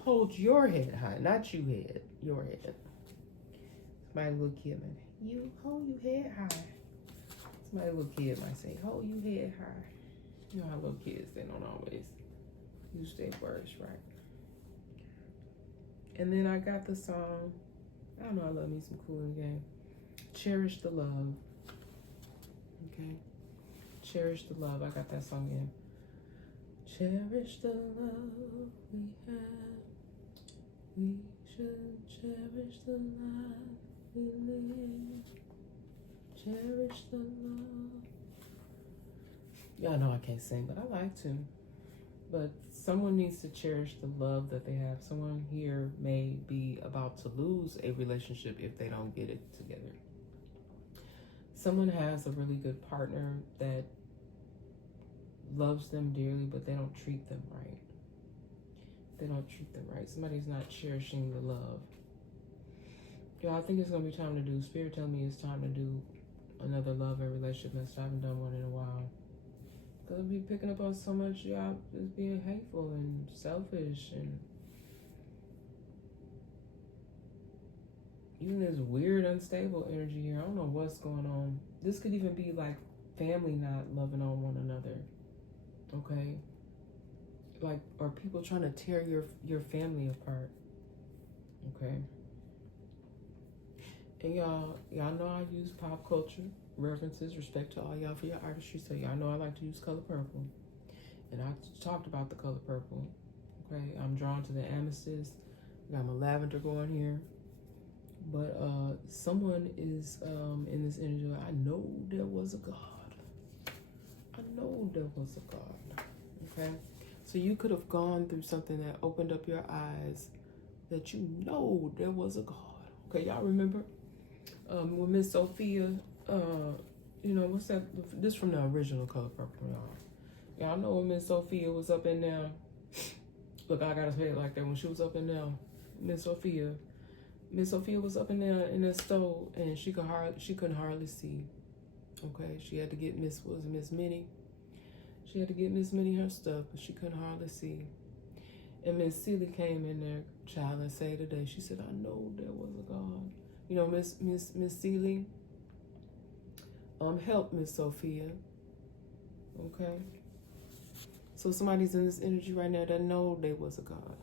Hold your head high, not your head. Somebody little kid might, you hold your head high. Somebody little kid might say, hold your head high. You know how little kids, they don't always use their words right. And then I got the song, I don't know, I love me some Kool and the Gang. Cherish the Love. Okay. Cherish the Love. I got that song in. Cherish the love we have. We should cherish the life we live. Cherish the love. Y'all know I can't sing, but I like to. But someone needs to cherish the love that they have. Someone here may be about to lose a relationship if they don't get it together. Someone has a really good partner that loves them dearly, but they don't treat them right. They don't treat them right. Somebody's not cherishing the love. Y'all, I think it's going to be time to do, Spirit tell me it's time to do another love and relationship message. I haven't done one in a while. Because I'll be picking up on so much, y'all just being hateful and selfish and even this weird unstable energy here. I don't know what's going on. This could even be like family not loving on one another. Okay, like, or people trying to tear your family apart. Okay, and y'all know I use pop culture references. Respect to all y'all for your artistry. So y'all know I like to use color purple, and I talked about the color purple. Okay, I'm drawn to the amethyst. Got my lavender going here. But someone is in this energy. I know there was a God. I know there was a God. Okay? So you could have gone through something that opened up your eyes that you know there was a God. Okay, y'all remember when Miss Sophia, you know, what's that? This from the original Color Purple, y'all. Y'all know when Miss Sophia was up in there. Look, I gotta say it like that. When she was up in there, Miss Sophia was up in there in the stove, and she couldn't hardly see. Okay, she had to get Miss Minnie. She had to get Miss Minnie her stuff, but she couldn't hardly see. And Miss Seeley came in there, child, and said today, she said, I know there was a God. You know, Miss Seeley helped Miss Sophia. Okay. So somebody's in this energy right now that know there was a God,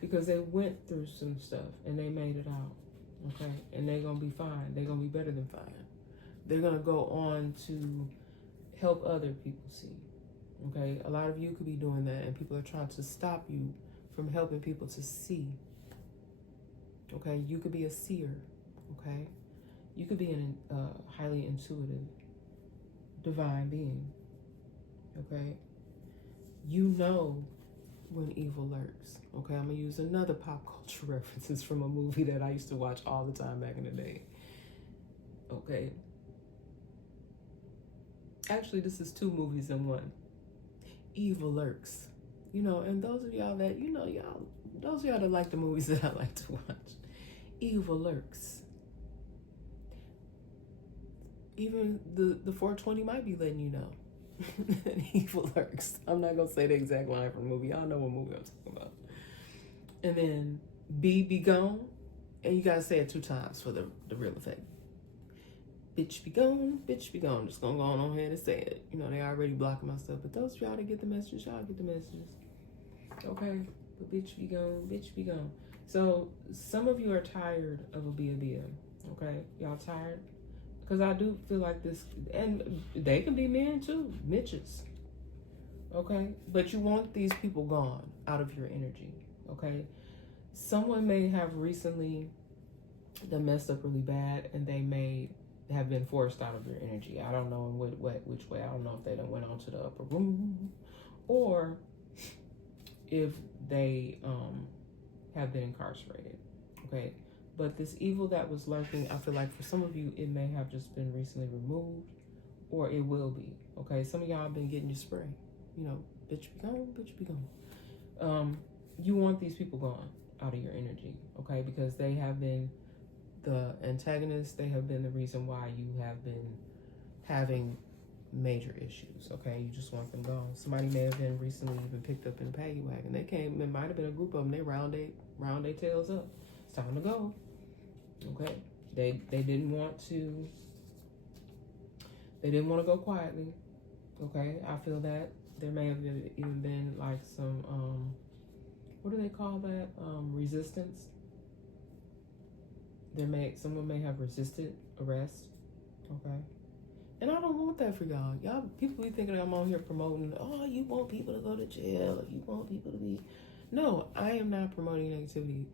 because they went through some stuff and they made it out. Okay, and they're gonna be fine. They're gonna be better than fine. They're gonna go on to help other people see. Okay, a lot of you could be doing that, and people are trying to stop you from helping people to see. Okay, you could be a seer. Okay, you could be a highly intuitive, divine being. Okay, you know when evil lurks. Okay, I'm gonna use another pop culture references from a movie that I used to watch all the time back in the day. Okay, actually this is 2 movies in one. Evil lurks, you know, and those of y'all that, you know, those of y'all that like the movies that I like to watch, evil lurks. Even the 420 might be letting you know. Evil lurks. I'm not gonna say the exact line from the movie. Y'all know what movie I'm talking about. And then be gone, and you gotta say it 2 times for the real effect. Bitch be gone, bitch be gone. Just gonna go on ahead and say it. You know, they already blocking my stuff, but those of y'all that get the messages, y'all get the messages. Okay, but bitch be gone, bitch be gone. So some of you are tired of a Bia. Okay, y'all tired? Because I do feel like this, and they can be men too, Mitches. Okay, but you want these people gone out of your energy. Okay, someone may have recently that messed up really bad, and they may have been forced out of your energy. I don't know in which way. I don't know if they done went on to the upper room, or if they have been incarcerated. Okay, but this evil that was lurking, I feel like for some of you, it may have just been recently removed, or it will be. Okay, some of y'all have been getting your spray. You know, bitch be gone, bitch be gone. You want these people gone out of your energy, okay? Because they have been the antagonists. They have been the reason why you have been having major issues, okay? You just want them gone. Somebody may have been recently even picked up in a paddy wagon. They came, it might have been a group of them. They round their tails up. It's time to go, okay? They didn't want to go quietly, okay? I feel that there may have even been like some what do they call that, resistance. Someone may have resisted arrest, okay? And I don't want that for y'all. People be thinking I'm on here promoting, oh, you want people to go to jail, or you want people to be. No, I am not promoting negativity.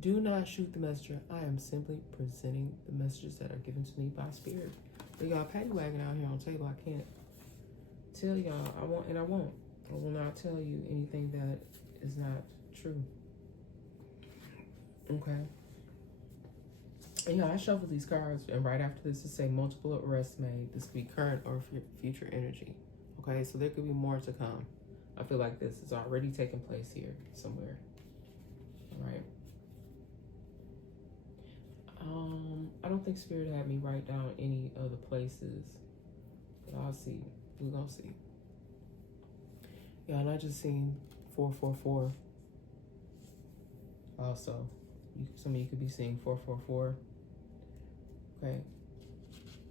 Do not shoot the messenger. I am simply presenting the messages that are given to me by spirit. But y'all paddy wagon out here on the table, I can't tell y'all. I won't. I will not tell you anything that is not true. Okay. And I shuffle these cards, and right after this, it say multiple arrests made. This could be current or future energy. Okay, so there could be more to come. I feel like this is already taking place here somewhere. All right. I don't think Spirit had me write down any other places, but I'll see. We're gonna see. Yeah, and I just seen 444. Also, some of you could be seeing 444. Okay.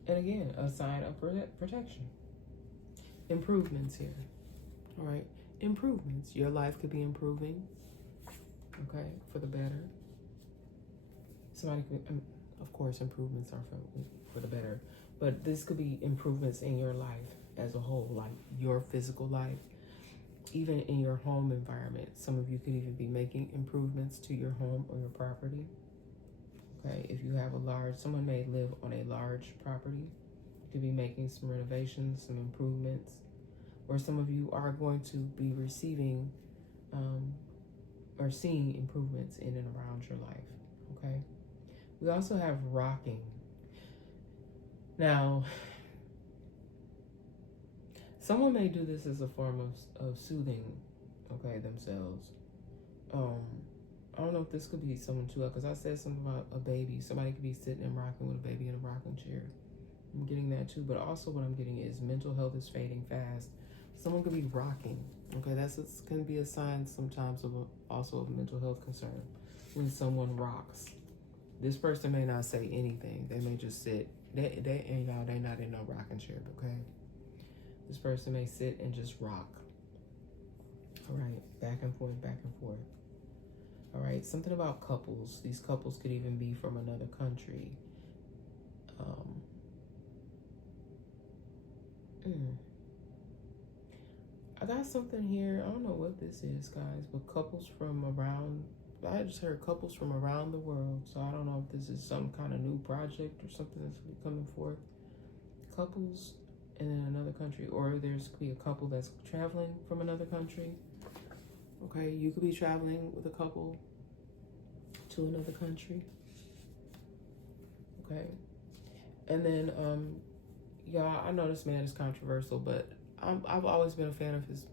And again, a sign of protection. Improvements here. All right. Improvements. Your life could be improving. Okay. For the better. Somebody could, of course, improvements are for the better. But this could be improvements in your life as a whole, like your physical life, even in your home environment. Some of you could even be making improvements to your home or your property. Okay, if you have someone may live on a large property, you could be making some renovations, some improvements, or some of you are going to be receiving or seeing improvements in and around your life. Okay, we also have rocking. Now, someone may do this as a form of soothing, okay, themselves. I don't know if this could be someone too, because I said something about a baby. Somebody could be sitting and rocking with a baby in a rocking chair. I'm getting that too, but also what I'm getting is mental health is fading fast. Someone could be rocking, okay? It's going to be a sign sometimes of also of mental health concern when someone rocks. This person may not say anything. They may just sit. They not in no rocking chair, okay? This person may sit and just rock. All right, back and forth, back and forth. All right, something about couples. These couples could even be from another country. I got something here. I don't know what this is, guys, but couples from around. I just heard couples from around the world, so I don't know if this is some kind of new project or something that's coming forth. Couples in another country, or there's could be a couple that's traveling from another country. Okay, you could be traveling with a couple to another country. Okay, and then I know this man is controversial, but I've always been a fan of his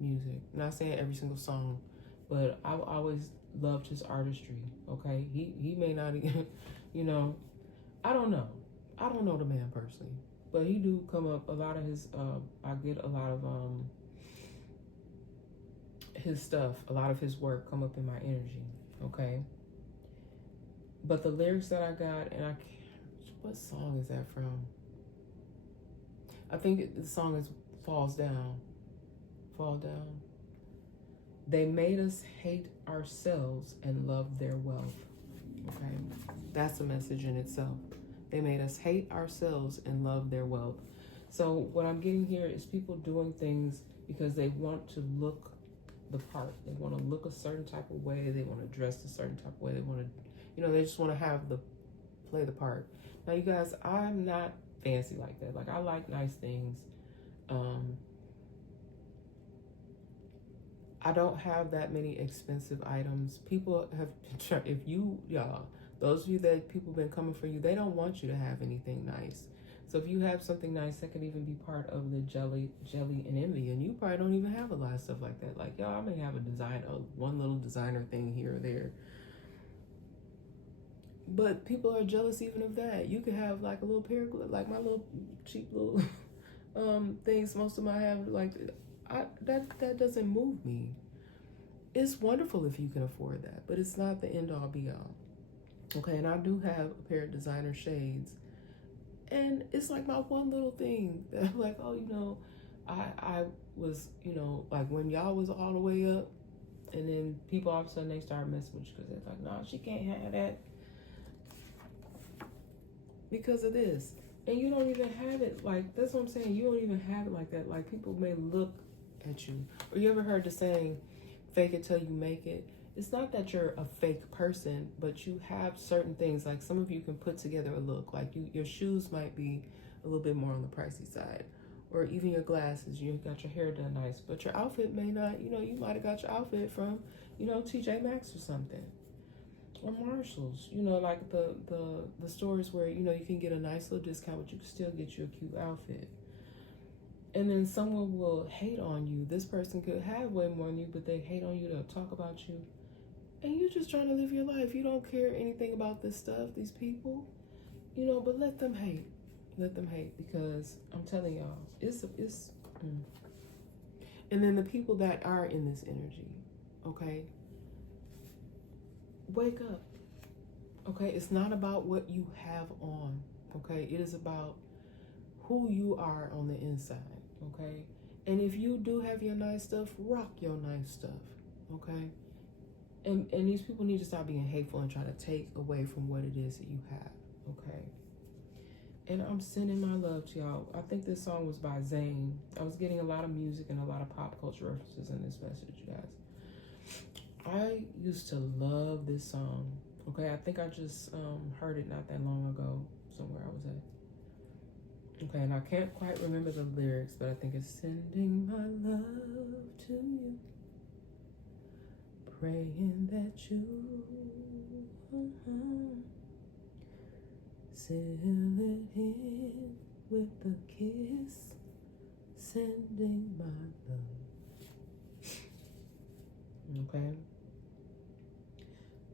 music. I'm not saying every single song, but I've always loved his artistry. Okay, he may not, I don't know the man personally, but he do come up a lot of his. I get a lot of his stuff, a lot of his work come up in my energy. Okay, but the lyrics that I got, and what song is that from? I think the song is Falls Down. Fall Down. They made us hate ourselves and love their wealth. Okay, that's a message in itself. They made us hate ourselves and love their wealth. So what I'm getting here is people doing things because they want to look the part. They want to look a certain type of way. They want to dress a certain type of way. They want to, they just want to play the part. Now, you guys, I'm not fancy like that. Like, I like nice things. I don't have that many expensive items. People have, those of you that people been coming for you, they don't want you to have anything nice. So if you have something nice, that could even be part of the jelly and envy, and you probably don't even have a lot of stuff like that. Like, I may have one little designer thing here or there, but people are jealous even of that. You could have like a little pair of, like my little cheap little things. Most of them I have, like, that doesn't move me. It's wonderful if you can afford that, but it's not the end all be all. Okay, and I do have a pair of designer shades, and it's like my one little thing that I'm like, I was, like when y'all was all the way up, and then people all of a sudden they start messing with you because they're like, no, she can't have that because of this. And you don't even have it like, that's what I'm saying. You don't even have it like that. Like, people may look at you. Or you ever heard the saying, fake it till you make it? It's not that you're a fake person, but you have certain things. Like, some of you can put together a look. Like, your shoes might be a little bit more on the pricey side. Or even your glasses, you got your hair done nice. But your outfit may not, you might have got your outfit from, TJ Maxx or something. Or Marshalls, like the stores where, you can get a nice little discount, but you can still get you a cute outfit. And then someone will hate on you. This person could have way more than you, but they hate on you, to talk about you. And you're just trying to live your life. You don't care anything about this stuff, these people, but let them hate. Let them hate, because I'm telling y'all, it's. And then the people that are in this energy, okay? Wake up. Okay, it's not about what you have on. Okay, it is about who you are on the inside. Okay, and if you do have your nice stuff, rock your nice stuff. Okay, and these people need to stop being hateful and trying to take away from what it is that you have. Okay. And I'm sending my love to y'all. I think this song was by Zayn. I was getting a lot of music and a lot of pop culture references in this message, you guys. I used to love this song. Okay, I think I just heard it not that long ago, somewhere I was at. Okay, and I can't quite remember the lyrics, but I think it's sending my love to you, praying that you seal it in with a kiss, sending my love. Okay.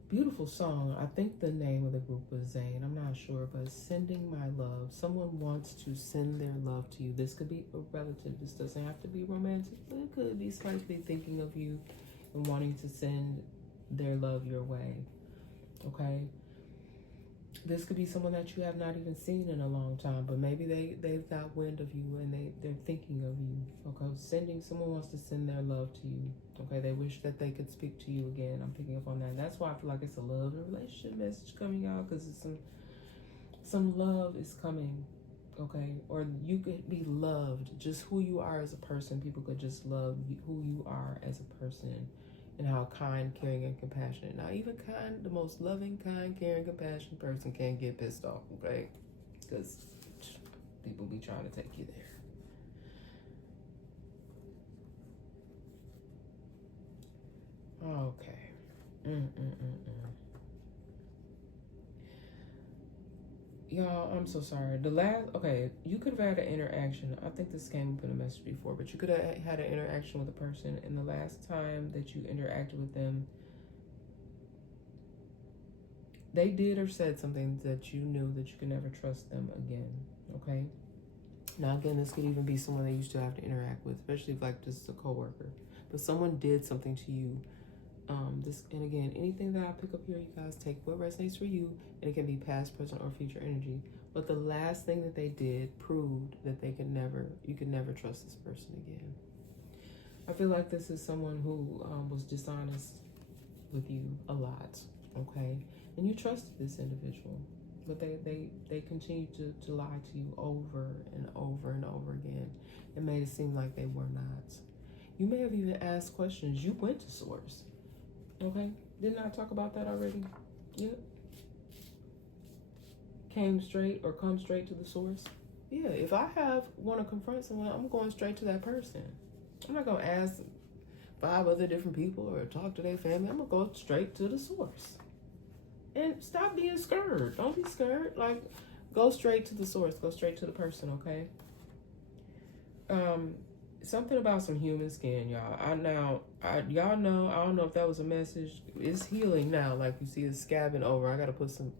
Beautiful song. I think the name of the group was Zayn. I'm not sure, but sending my love. Someone wants to send their love to you. This could be a relative. This doesn't have to be romantic, but it could be slightly thinking of you and wanting to send their love your way. Okay. This could be someone that you have not even seen in a long time, but maybe they've got wind of you and they're thinking of you. Okay, someone wants to send their love to you. Okay, they wish that they could speak to you again. I'm picking up on that. That's why I feel like it's a love and relationship message coming out, because it's some love is coming. Okay, or you could be loved, just who you are as a person. People could just love you, who you are as a person, and how kind, caring, and compassionate. Now, even kind, the most loving, kind, caring, compassionate person can't get pissed off, okay? Because people be trying to take you there. Okay. Y'all, I'm so sorry. You could have had an interaction. I think this came up in a message before, but you could have had an interaction with a person, and the last time that you interacted with them, they did or said something that you knew that you could never trust them again. Okay. Now again, this could even be someone that you still have to interact with, especially if like just a coworker. But someone did something to you. And again, anything that I pick up here, you guys take what resonates for you, and it can be past, present, or future energy. But the last thing that they did proved that you could never trust this person again. I feel like this is someone who was dishonest with you a lot, okay? And you trusted this individual, but they continue to lie to you over and over and over again. It made it seem like they were not. You may have even asked questions. You went to source. Okay, didn't I talk about that already? Yep. Come straight to the source. Yeah, if I want to confront someone, I'm going straight to that person. I'm not gonna ask 5 other different people or talk to their family. I'm gonna go straight to the source. And stop being scared. Don't be scared. Like, go straight to the source. Go straight to the person. Okay. Something about some human skin, y'all. Y'all know, I don't know if that was a message. It's healing now. Like, you see it's scabbing over. I gotta put some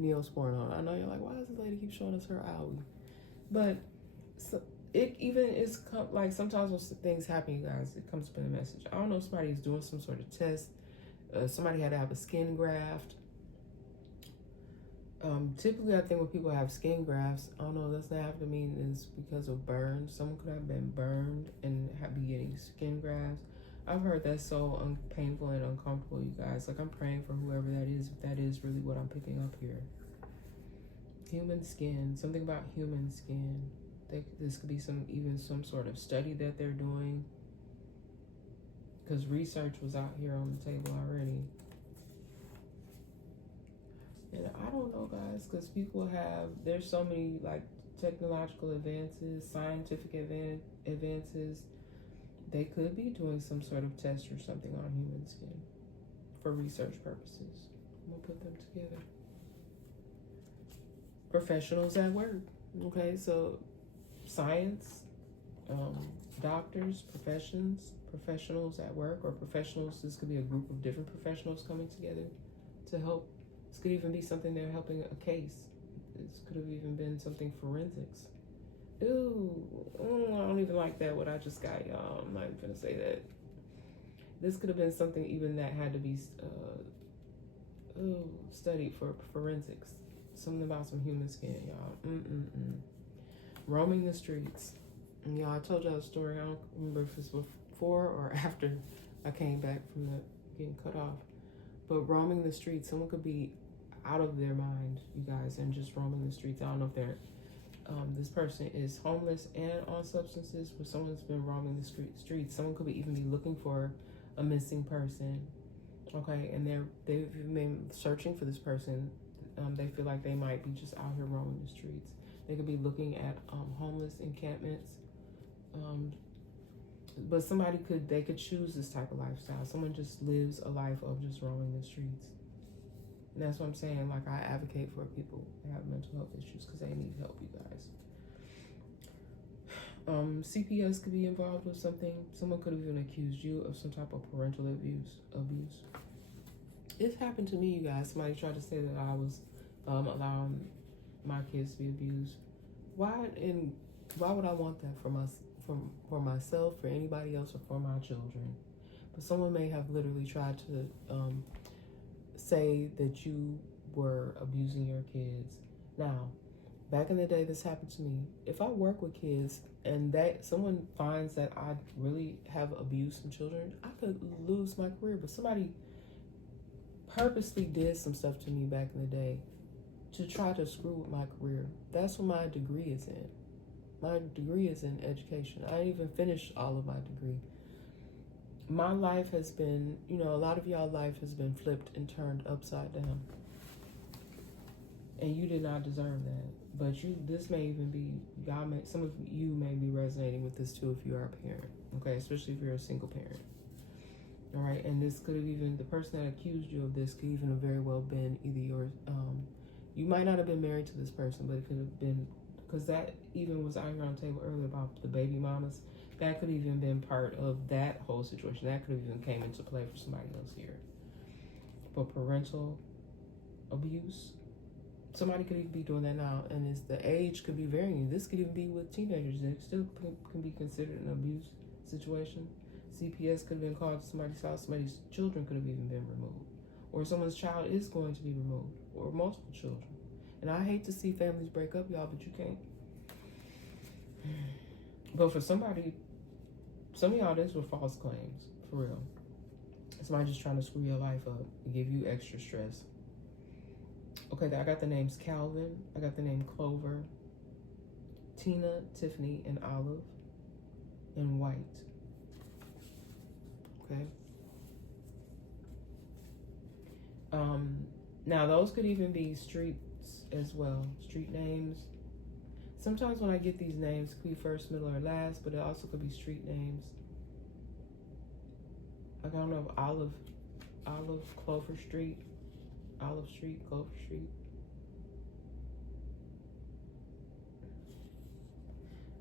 Neosporin on. I know you're like, why does this lady keep showing us her owie? But it even is like sometimes when things happen, you guys, it comes up in a message. I don't know if somebody's doing some sort of test. Somebody had to have a skin graft. Typically, I think when people have skin grafts, I don't know, does that have to mean it's because of burns? Someone could have been burned and be getting skin grafts. I've heard that's so painful and uncomfortable, you guys. Like, I'm praying for whoever that is, if that is really what I'm picking up here. Human skin, something about human skin. This could be some sort of study that they're doing, because research was out here on the table already. And I don't know, guys, because there's so many like technological advances, scientific advances. They could be doing some sort of test or something on human skin for research purposes. We'll put them together. Professionals at work. Okay, so science, doctors, professionals at work, or professionals. This could be a group of different professionals coming together to help. This could even be something they're helping a case. This could have even been something forensics. Ooh, I don't even like that, what I just got, y'all. I'm not even gonna say that. This could have been something even that had to be studied for forensics. Something about some human skin, y'all. Roaming the streets. And y'all, I told y'all a story. I don't remember if it's before or after I came back from the getting cut off. But roaming the streets, someone could be out of their mind, you guys, and just roaming the streets. I don't know if they're this person is homeless and on substances, but someone's been roaming the streets. Someone could even be looking for a missing person. Okay, and they've been searching for this person. They feel like they might be just out here roaming the streets. They could be looking at homeless encampments. But they could choose this type of lifestyle. Someone just lives a life of just roaming the streets. And that's what I'm saying. Like, I advocate for people that have mental health issues because they need help, you guys. CPS could be involved with something. Someone could have even accused you of some type of parental abuse. It's happened to me, you guys. Somebody tried to say that I was allowing my kids to be abused. Why would I want that for myself, for anybody else, or for my children? But someone may have literally tried to say that you were abusing your kids. Now, back in the day, this happened to me. If I work with kids and someone finds that I really have abused some children, I could lose my career. But somebody purposely did some stuff to me back in the day to try to screw with my career. That's what my degree is in. My degree is in education. I didn't even finish all of my degree. My life has been, a lot of y'all life has been flipped and turned upside down. And you did not deserve that. But this may even be, some of you may be resonating with this too if you are a parent. Okay, especially if you're a single parent. All right, and this could have even, the person that accused you of this could even have very well been either you might not have been married to this person, but it could have been, because that even was out here on the table earlier about the baby mamas. That could have even been part of that whole situation. That could have even came into play for somebody else here. But parental abuse, somebody could even be doing that now, and the age could be varying. This could even be with teenagers. It still can be considered an abuse situation. CPS could have been called to somebody's house. Somebody's children could have even been removed. Or someone's child is going to be removed. Or multiple children. And I hate to see families break up, y'all, but you can't. But for some of y'all, these were false claims. For real. Somebody just trying to screw your life up and give you extra stress. Okay, I got the names Calvin. I got the name Clover, Tina, Tiffany, and Olive, and White. Okay. Now those could even be streets as well, street names. Sometimes when I get these names, it could be first, middle, or last, but it also could be street names. Like, I don't know if Clover Street, Olive Street, Clover Street.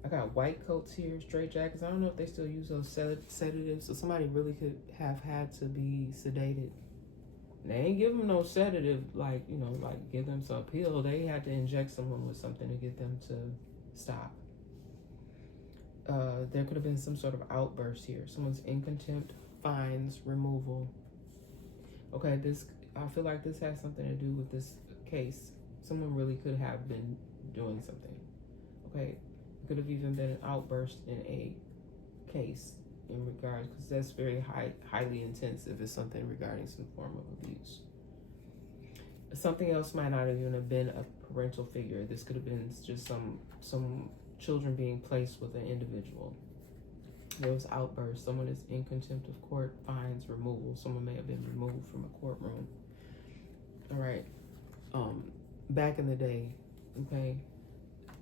I got white coats here, straight jackets. I don't know if they still use those sedatives, so somebody really could have had to be sedated. They ain't give them no sedative, like give them some pill. They had to inject someone with something to get them to stop. There could have been some sort of outburst here. Someone's in contempt, fines, removal. Okay, I feel like this has something to do with this case. Someone really could have been doing something. Okay, it could have even been an outburst in a case in regards, because that's very highly intense if it's something regarding some form of abuse. Something else might not even have been a parental figure. This could have been just some children being placed with an individual. There was outbursts. Someone is in contempt of court, fines, removal. Someone may have been removed from a courtroom. All right. Back in the day, okay,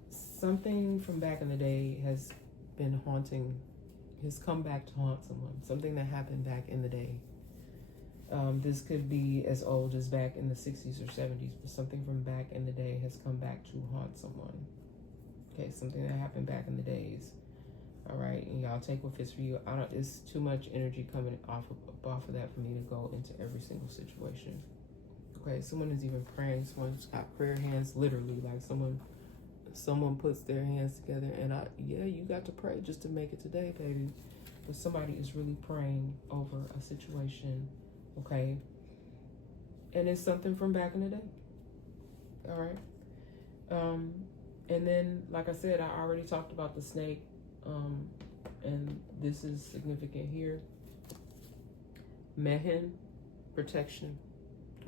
something from back in the day has come back to haunt someone. Something that happened back in the day. This could be as old as back in the 60s or 70s, but something from back in the day has come back to haunt someone. Okay, something that happened back in the days. All right, and y'all take what fits for you. It's too much energy coming off of that for me to go into every single situation. Okay, someone is even praying. Someone's got prayer hands, literally, like someone puts their hands together, and you got to pray just to make it today, baby. But somebody is really praying over a situation, okay? And it's something from back in the day. All right. And then, like I said, I already talked about the snake. And this is significant here. Mehen, protection.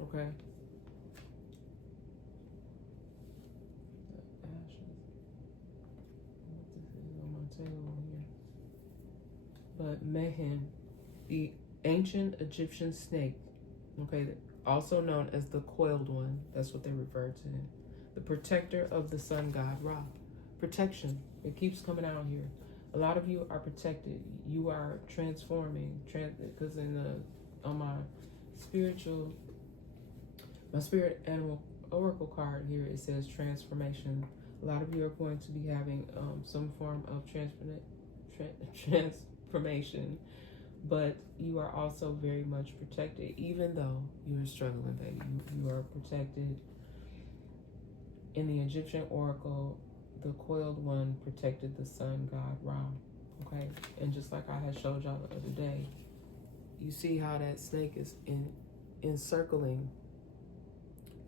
Okay. But Mehen, the ancient Egyptian snake, okay, also known as the coiled one, that's what they refer to him. The protector of the sun god Ra. Protection. It keeps coming out here. A lot of you are protected. You are transforming. Because on my spirit animal oracle card here, it says transformation. A lot of you are going to be having some form of transformation, but you are also very much protected. Even though you're struggling, baby, you are protected. In the Egyptian oracle, the coiled one protected the sun god Ra. Okay, and just like I had showed y'all the other day, you see how that snake is encircling.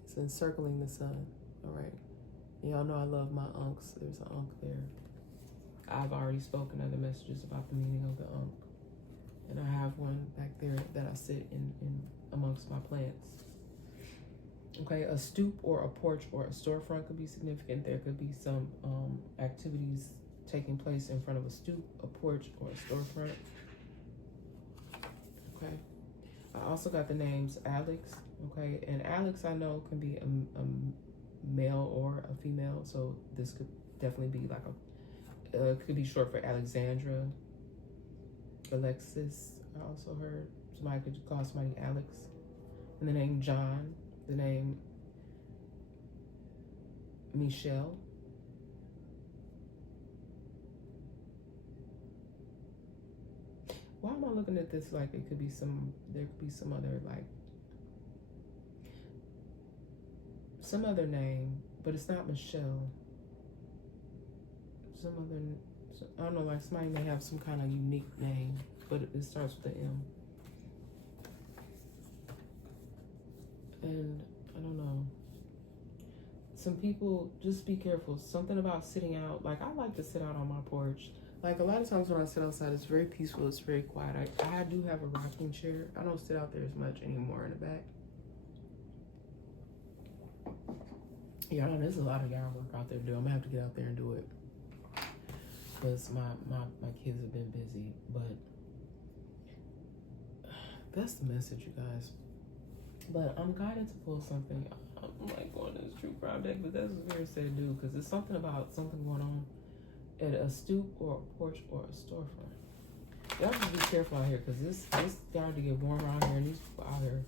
It's encircling the sun. All right, y'all know I love my unks. There's an unk there. I've already spoken other messages about the meaning of the unk, and I have one back there that I sit in amongst my plants. Okay, a stoop or a porch or a storefront could be significant. There could be some activities taking place in front of a stoop, a porch, or a storefront. Okay, I also got the names Alex. Okay, and Alex I know can be a male or a female, so this could definitely be like could be short for Alexandra, Alexis. I also heard somebody could call somebody Alex, and the name John. The name Michelle. Why am I looking at this like there could be some other like some other name, but it's not Michelle. I don't know, like somebody may have some kind of unique name, but it starts with an M. And I don't know. Some people, just be careful. Something about sitting out. Like, I like to sit out on my porch. Like, a lot of times when I sit outside, it's very peaceful. It's very quiet. I do have a rocking chair. I don't sit out there as much anymore in the back. Yeah, I know there's a lot of yard work out there to do. I'm going to have to get out there and do it. Because my kids have been busy. But that's the message, you guys. But I'm guided to pull something. I'm like going to this true crime deck, but that's what Spirit said to do, because it's something about something going on at a stoop or a porch or a storefront. Y'all just be careful out here, because this starting to get warmer out here, and these people out here,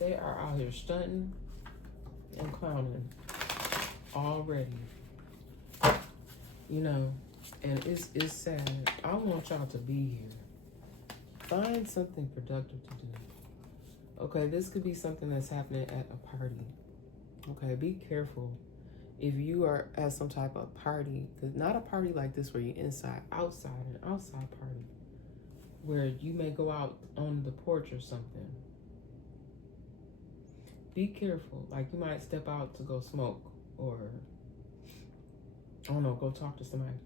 they are out here stunting and clowning already. You know, and it's sad. I want y'all to be here. Find something productive to do. Okay, this could be something that's happening at a party. Okay, be careful if you are at some type of party, because not a party like this where you're inside, outside, an outside party where you may go out on the porch or something. Be careful. Like, you might step out to go smoke or, I don't know, go talk to somebody.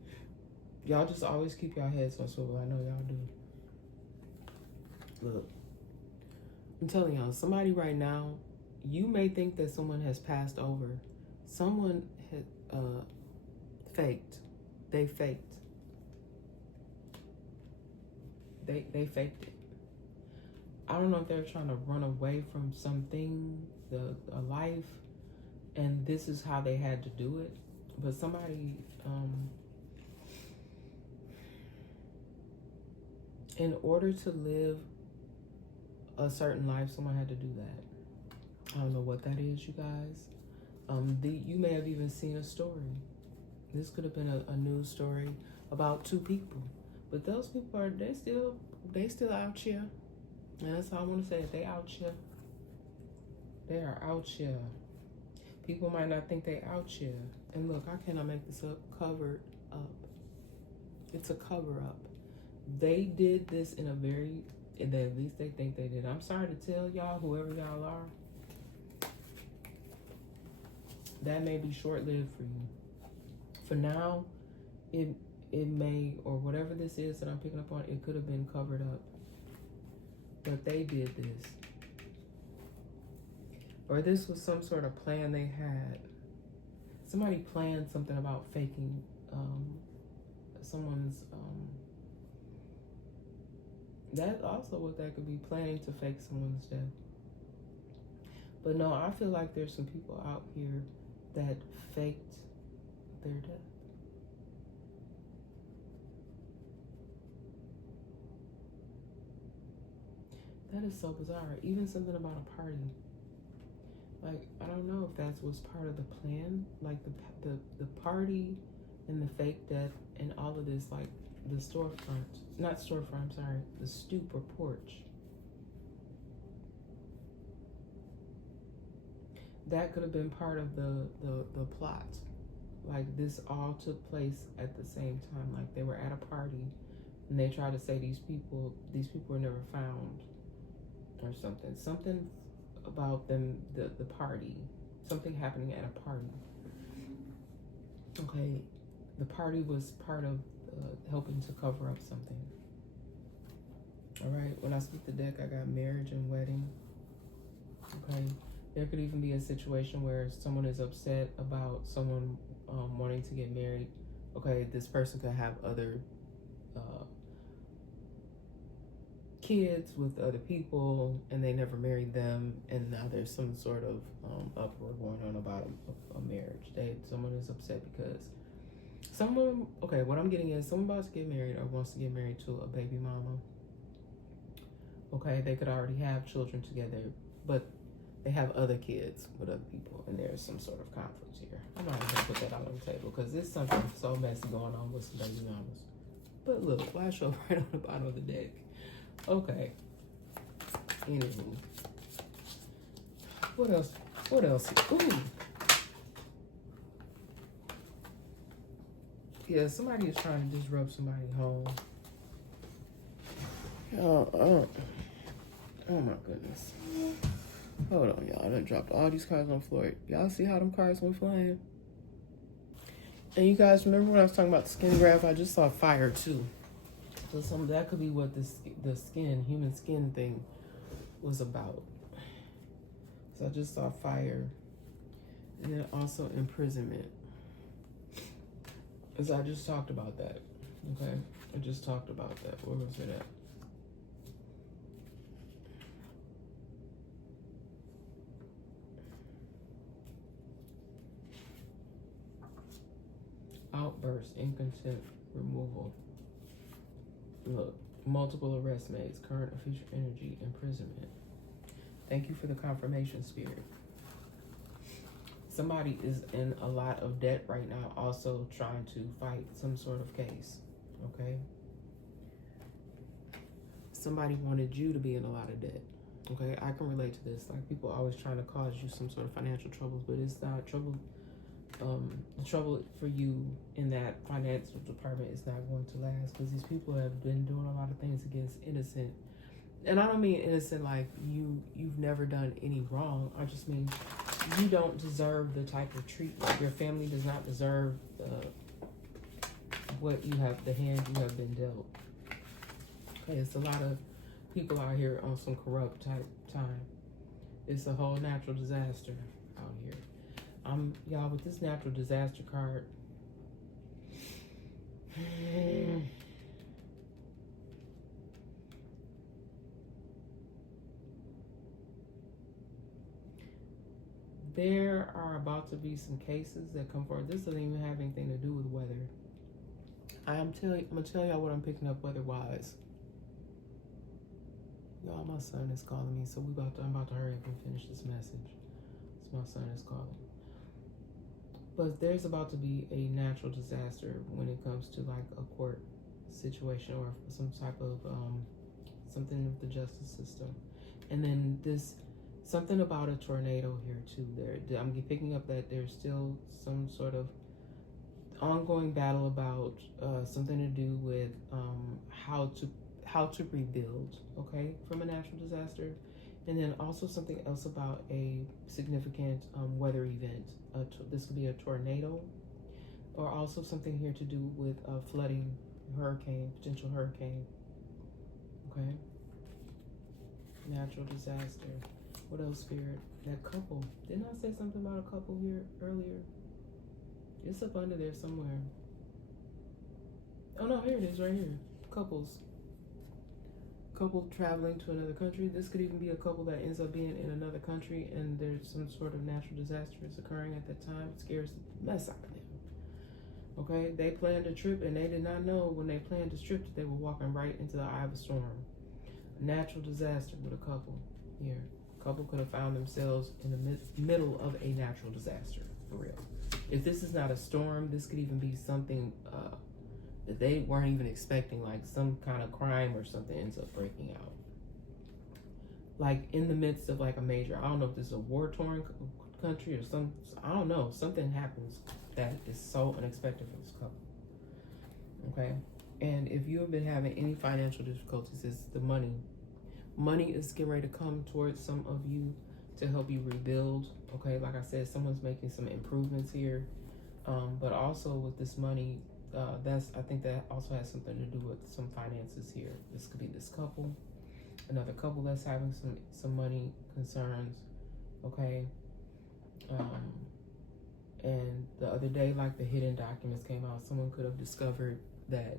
Y'all just always keep your heads on swivel. I know y'all do. Look, I'm telling y'all, somebody right now, you may think that someone has passed over. Someone had faked. They faked. They faked it. I don't know if they're trying to run away from something, a life, and this is how they had to do it. But somebody, in order to live a certain life, someone had to do that. I don't know what that is, you guys. You may have even seen a story. This could have been a news story about two people, but those people they still out here, and that's all I want to say. They out here. They are out here. People might not think they out here. And look, I cannot make this up. Covered up. It's a cover up. They did this in a very, at least they think they did. I'm sorry to tell y'all, whoever y'all are, that may be short-lived for you. For now, it may, or whatever this is that I'm picking up on, it could have been covered up. But they did this. Or this was some sort of plan they had. Somebody planned something about faking someone's, that also what that could be, planning to fake someone's death. But no, I feel like there's some people out here that faked their death. That is so bizarre. Even something about a party. Like, I don't know if that was part of the plan. Like the party and the fake death and all of this, like the storefront, not storefront, I'm sorry, the stoop or porch. That could have been part of the plot. Like, this all took place at the same time. Like, they were at a party and they tried to say these people were never found or something. Something about them, the party. Something happening at a party. Okay, the party was part of helping to cover up something. All right, when I split the deck, I got marriage and wedding. Okay, there could even be a situation where someone is upset about someone wanting to get married. Okay, this person could have other kids with other people and they never married them, and now there's some sort of uproar going on about a marriage. Someone is upset because someone, okay, what I'm getting is someone about to get married or wants to get married to a baby mama. Okay, they could already have children together, but they have other kids with other people, and there's some sort of conflict here. I'm not even gonna put that out on the table because there's something so messy going on with some baby mamas. But look, why show right on the bottom of the deck? Okay. Anywho. What else? What else? Ooh. Yeah, somebody is trying to disrupt somebody's home. Oh my goodness. Hold on, y'all. I done dropped all these cards on the floor. Y'all see how them cards went flying? And you guys remember when I was talking about the skin graft? I just saw fire too. So that could be what the skin, human skin thing was about. So I just saw fire. And then also imprisonment. Because I just talked about that. Okay? I just talked about that. Where was it at? Outburst, incontent, removal. Look, multiple arrest made, current or future energy, imprisonment. Thank you for the confirmation, Spirit. Somebody is in a lot of debt right now, also trying to fight some sort of case, okay? Somebody wanted you to be in a lot of debt, okay? I can relate to this. Like, people always trying to cause you some sort of financial troubles, but it's not trouble. The trouble for you in that financial department is not going to last, because these people have been doing a lot of things against innocent, and I don't mean innocent like you've never done any wrong. I just mean you don't deserve the type of treatment. Your family does not deserve what you have, the hand you have been dealt. Okay, it's a lot of people out here on some corrupt type time. It's a whole natural disaster out here. Y'all, with this natural disaster card, there are about to be some cases that come forward. This doesn't even have anything to do with weather. I'm gonna tell y'all what I'm picking up weather-wise. Y'all, my son is calling me, so I'm about to hurry up and finish this message. So my son is calling. But there's about to be a natural disaster when it comes to like a court situation or some type of something with the justice system. And then something about a tornado here too. I'm picking up that there's still some sort of ongoing battle about something to do with how to rebuild, okay, from a natural disaster. And then also something else about a significant weather event. This could be a tornado, or also something here to do with flooding, hurricane, potential hurricane. Okay. Natural disaster. What else, Spirit? That couple. Didn't I say something about a couple here earlier? It's up under there somewhere. Oh no, here it is, right here. Couples. Couple traveling to another country. This could even be a couple that ends up being in another country and there's some sort of natural disaster is occurring at that time. It scares the mess out of them. Okay, they planned a trip and they did not know when they planned this trip that they were walking right into the eye of a storm. A natural disaster with a couple here. A couple could have found themselves in the middle of a natural disaster, for real. If this is not a storm, this could even be something that they weren't even expecting, like some kind of crime or something ends up breaking out. Like in the midst of like a major, I don't know if this is a war-torn country or some, I don't know, something happens that is so unexpected for this couple. Okay, and if you have been having any financial difficulties, it's the money. Money is getting ready to come towards some of you to help you rebuild. Okay, like I said, someone's making some improvements here, but also with this money, I think that also has something to do with some finances here. This could be this couple, another couple that's having some money concerns. Okay. And the other day, like the hidden documents came out, someone could have discovered that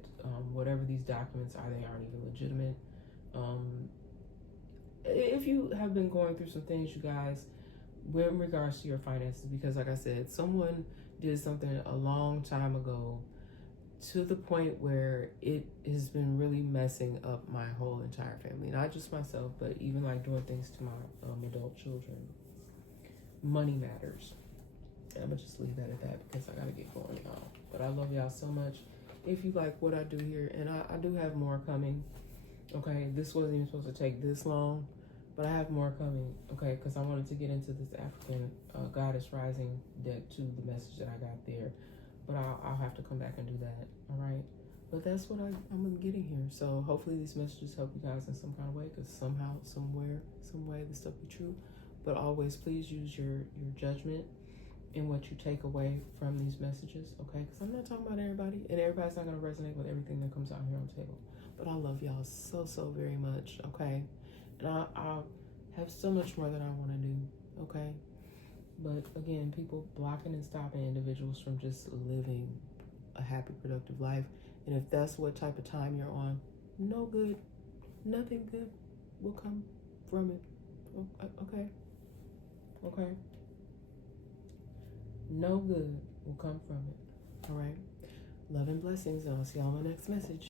whatever these documents are, they aren't even legitimate. If you have been going through some things, you guys, with regards to your finances, because like I said, someone did something a long time ago to the point where it has been really messing up my whole entire family. Not just myself, but even like doing things to my adult children. Money matters. And I'm gonna just leave that at that because I gotta get going, y'all. But I love y'all so much. If you like what I do here, and I do have more coming. Okay, this wasn't even supposed to take this long, but I have more coming. Okay, because I wanted to get into this African Goddess Rising deck to the message that I got there. But I'll have to come back and do that. All right. But that's what I'm getting here. So hopefully these messages help you guys in some kind of way, because somehow, somewhere, some way this stuff be true. But always please use your judgment in what you take away from these messages, okay? Because I'm not talking about everybody, and everybody's not going to resonate with everything that comes out here on the table. But I love y'all so, so very much, okay? And I have so much more that I want to do, okay? But again, people blocking and stopping individuals from just living a happy, productive life. And if that's what type of time you're on, no good, nothing good will come from it, okay? Okay? No good will come from it. All right. Love and blessings. And I'll see y'all on my next message.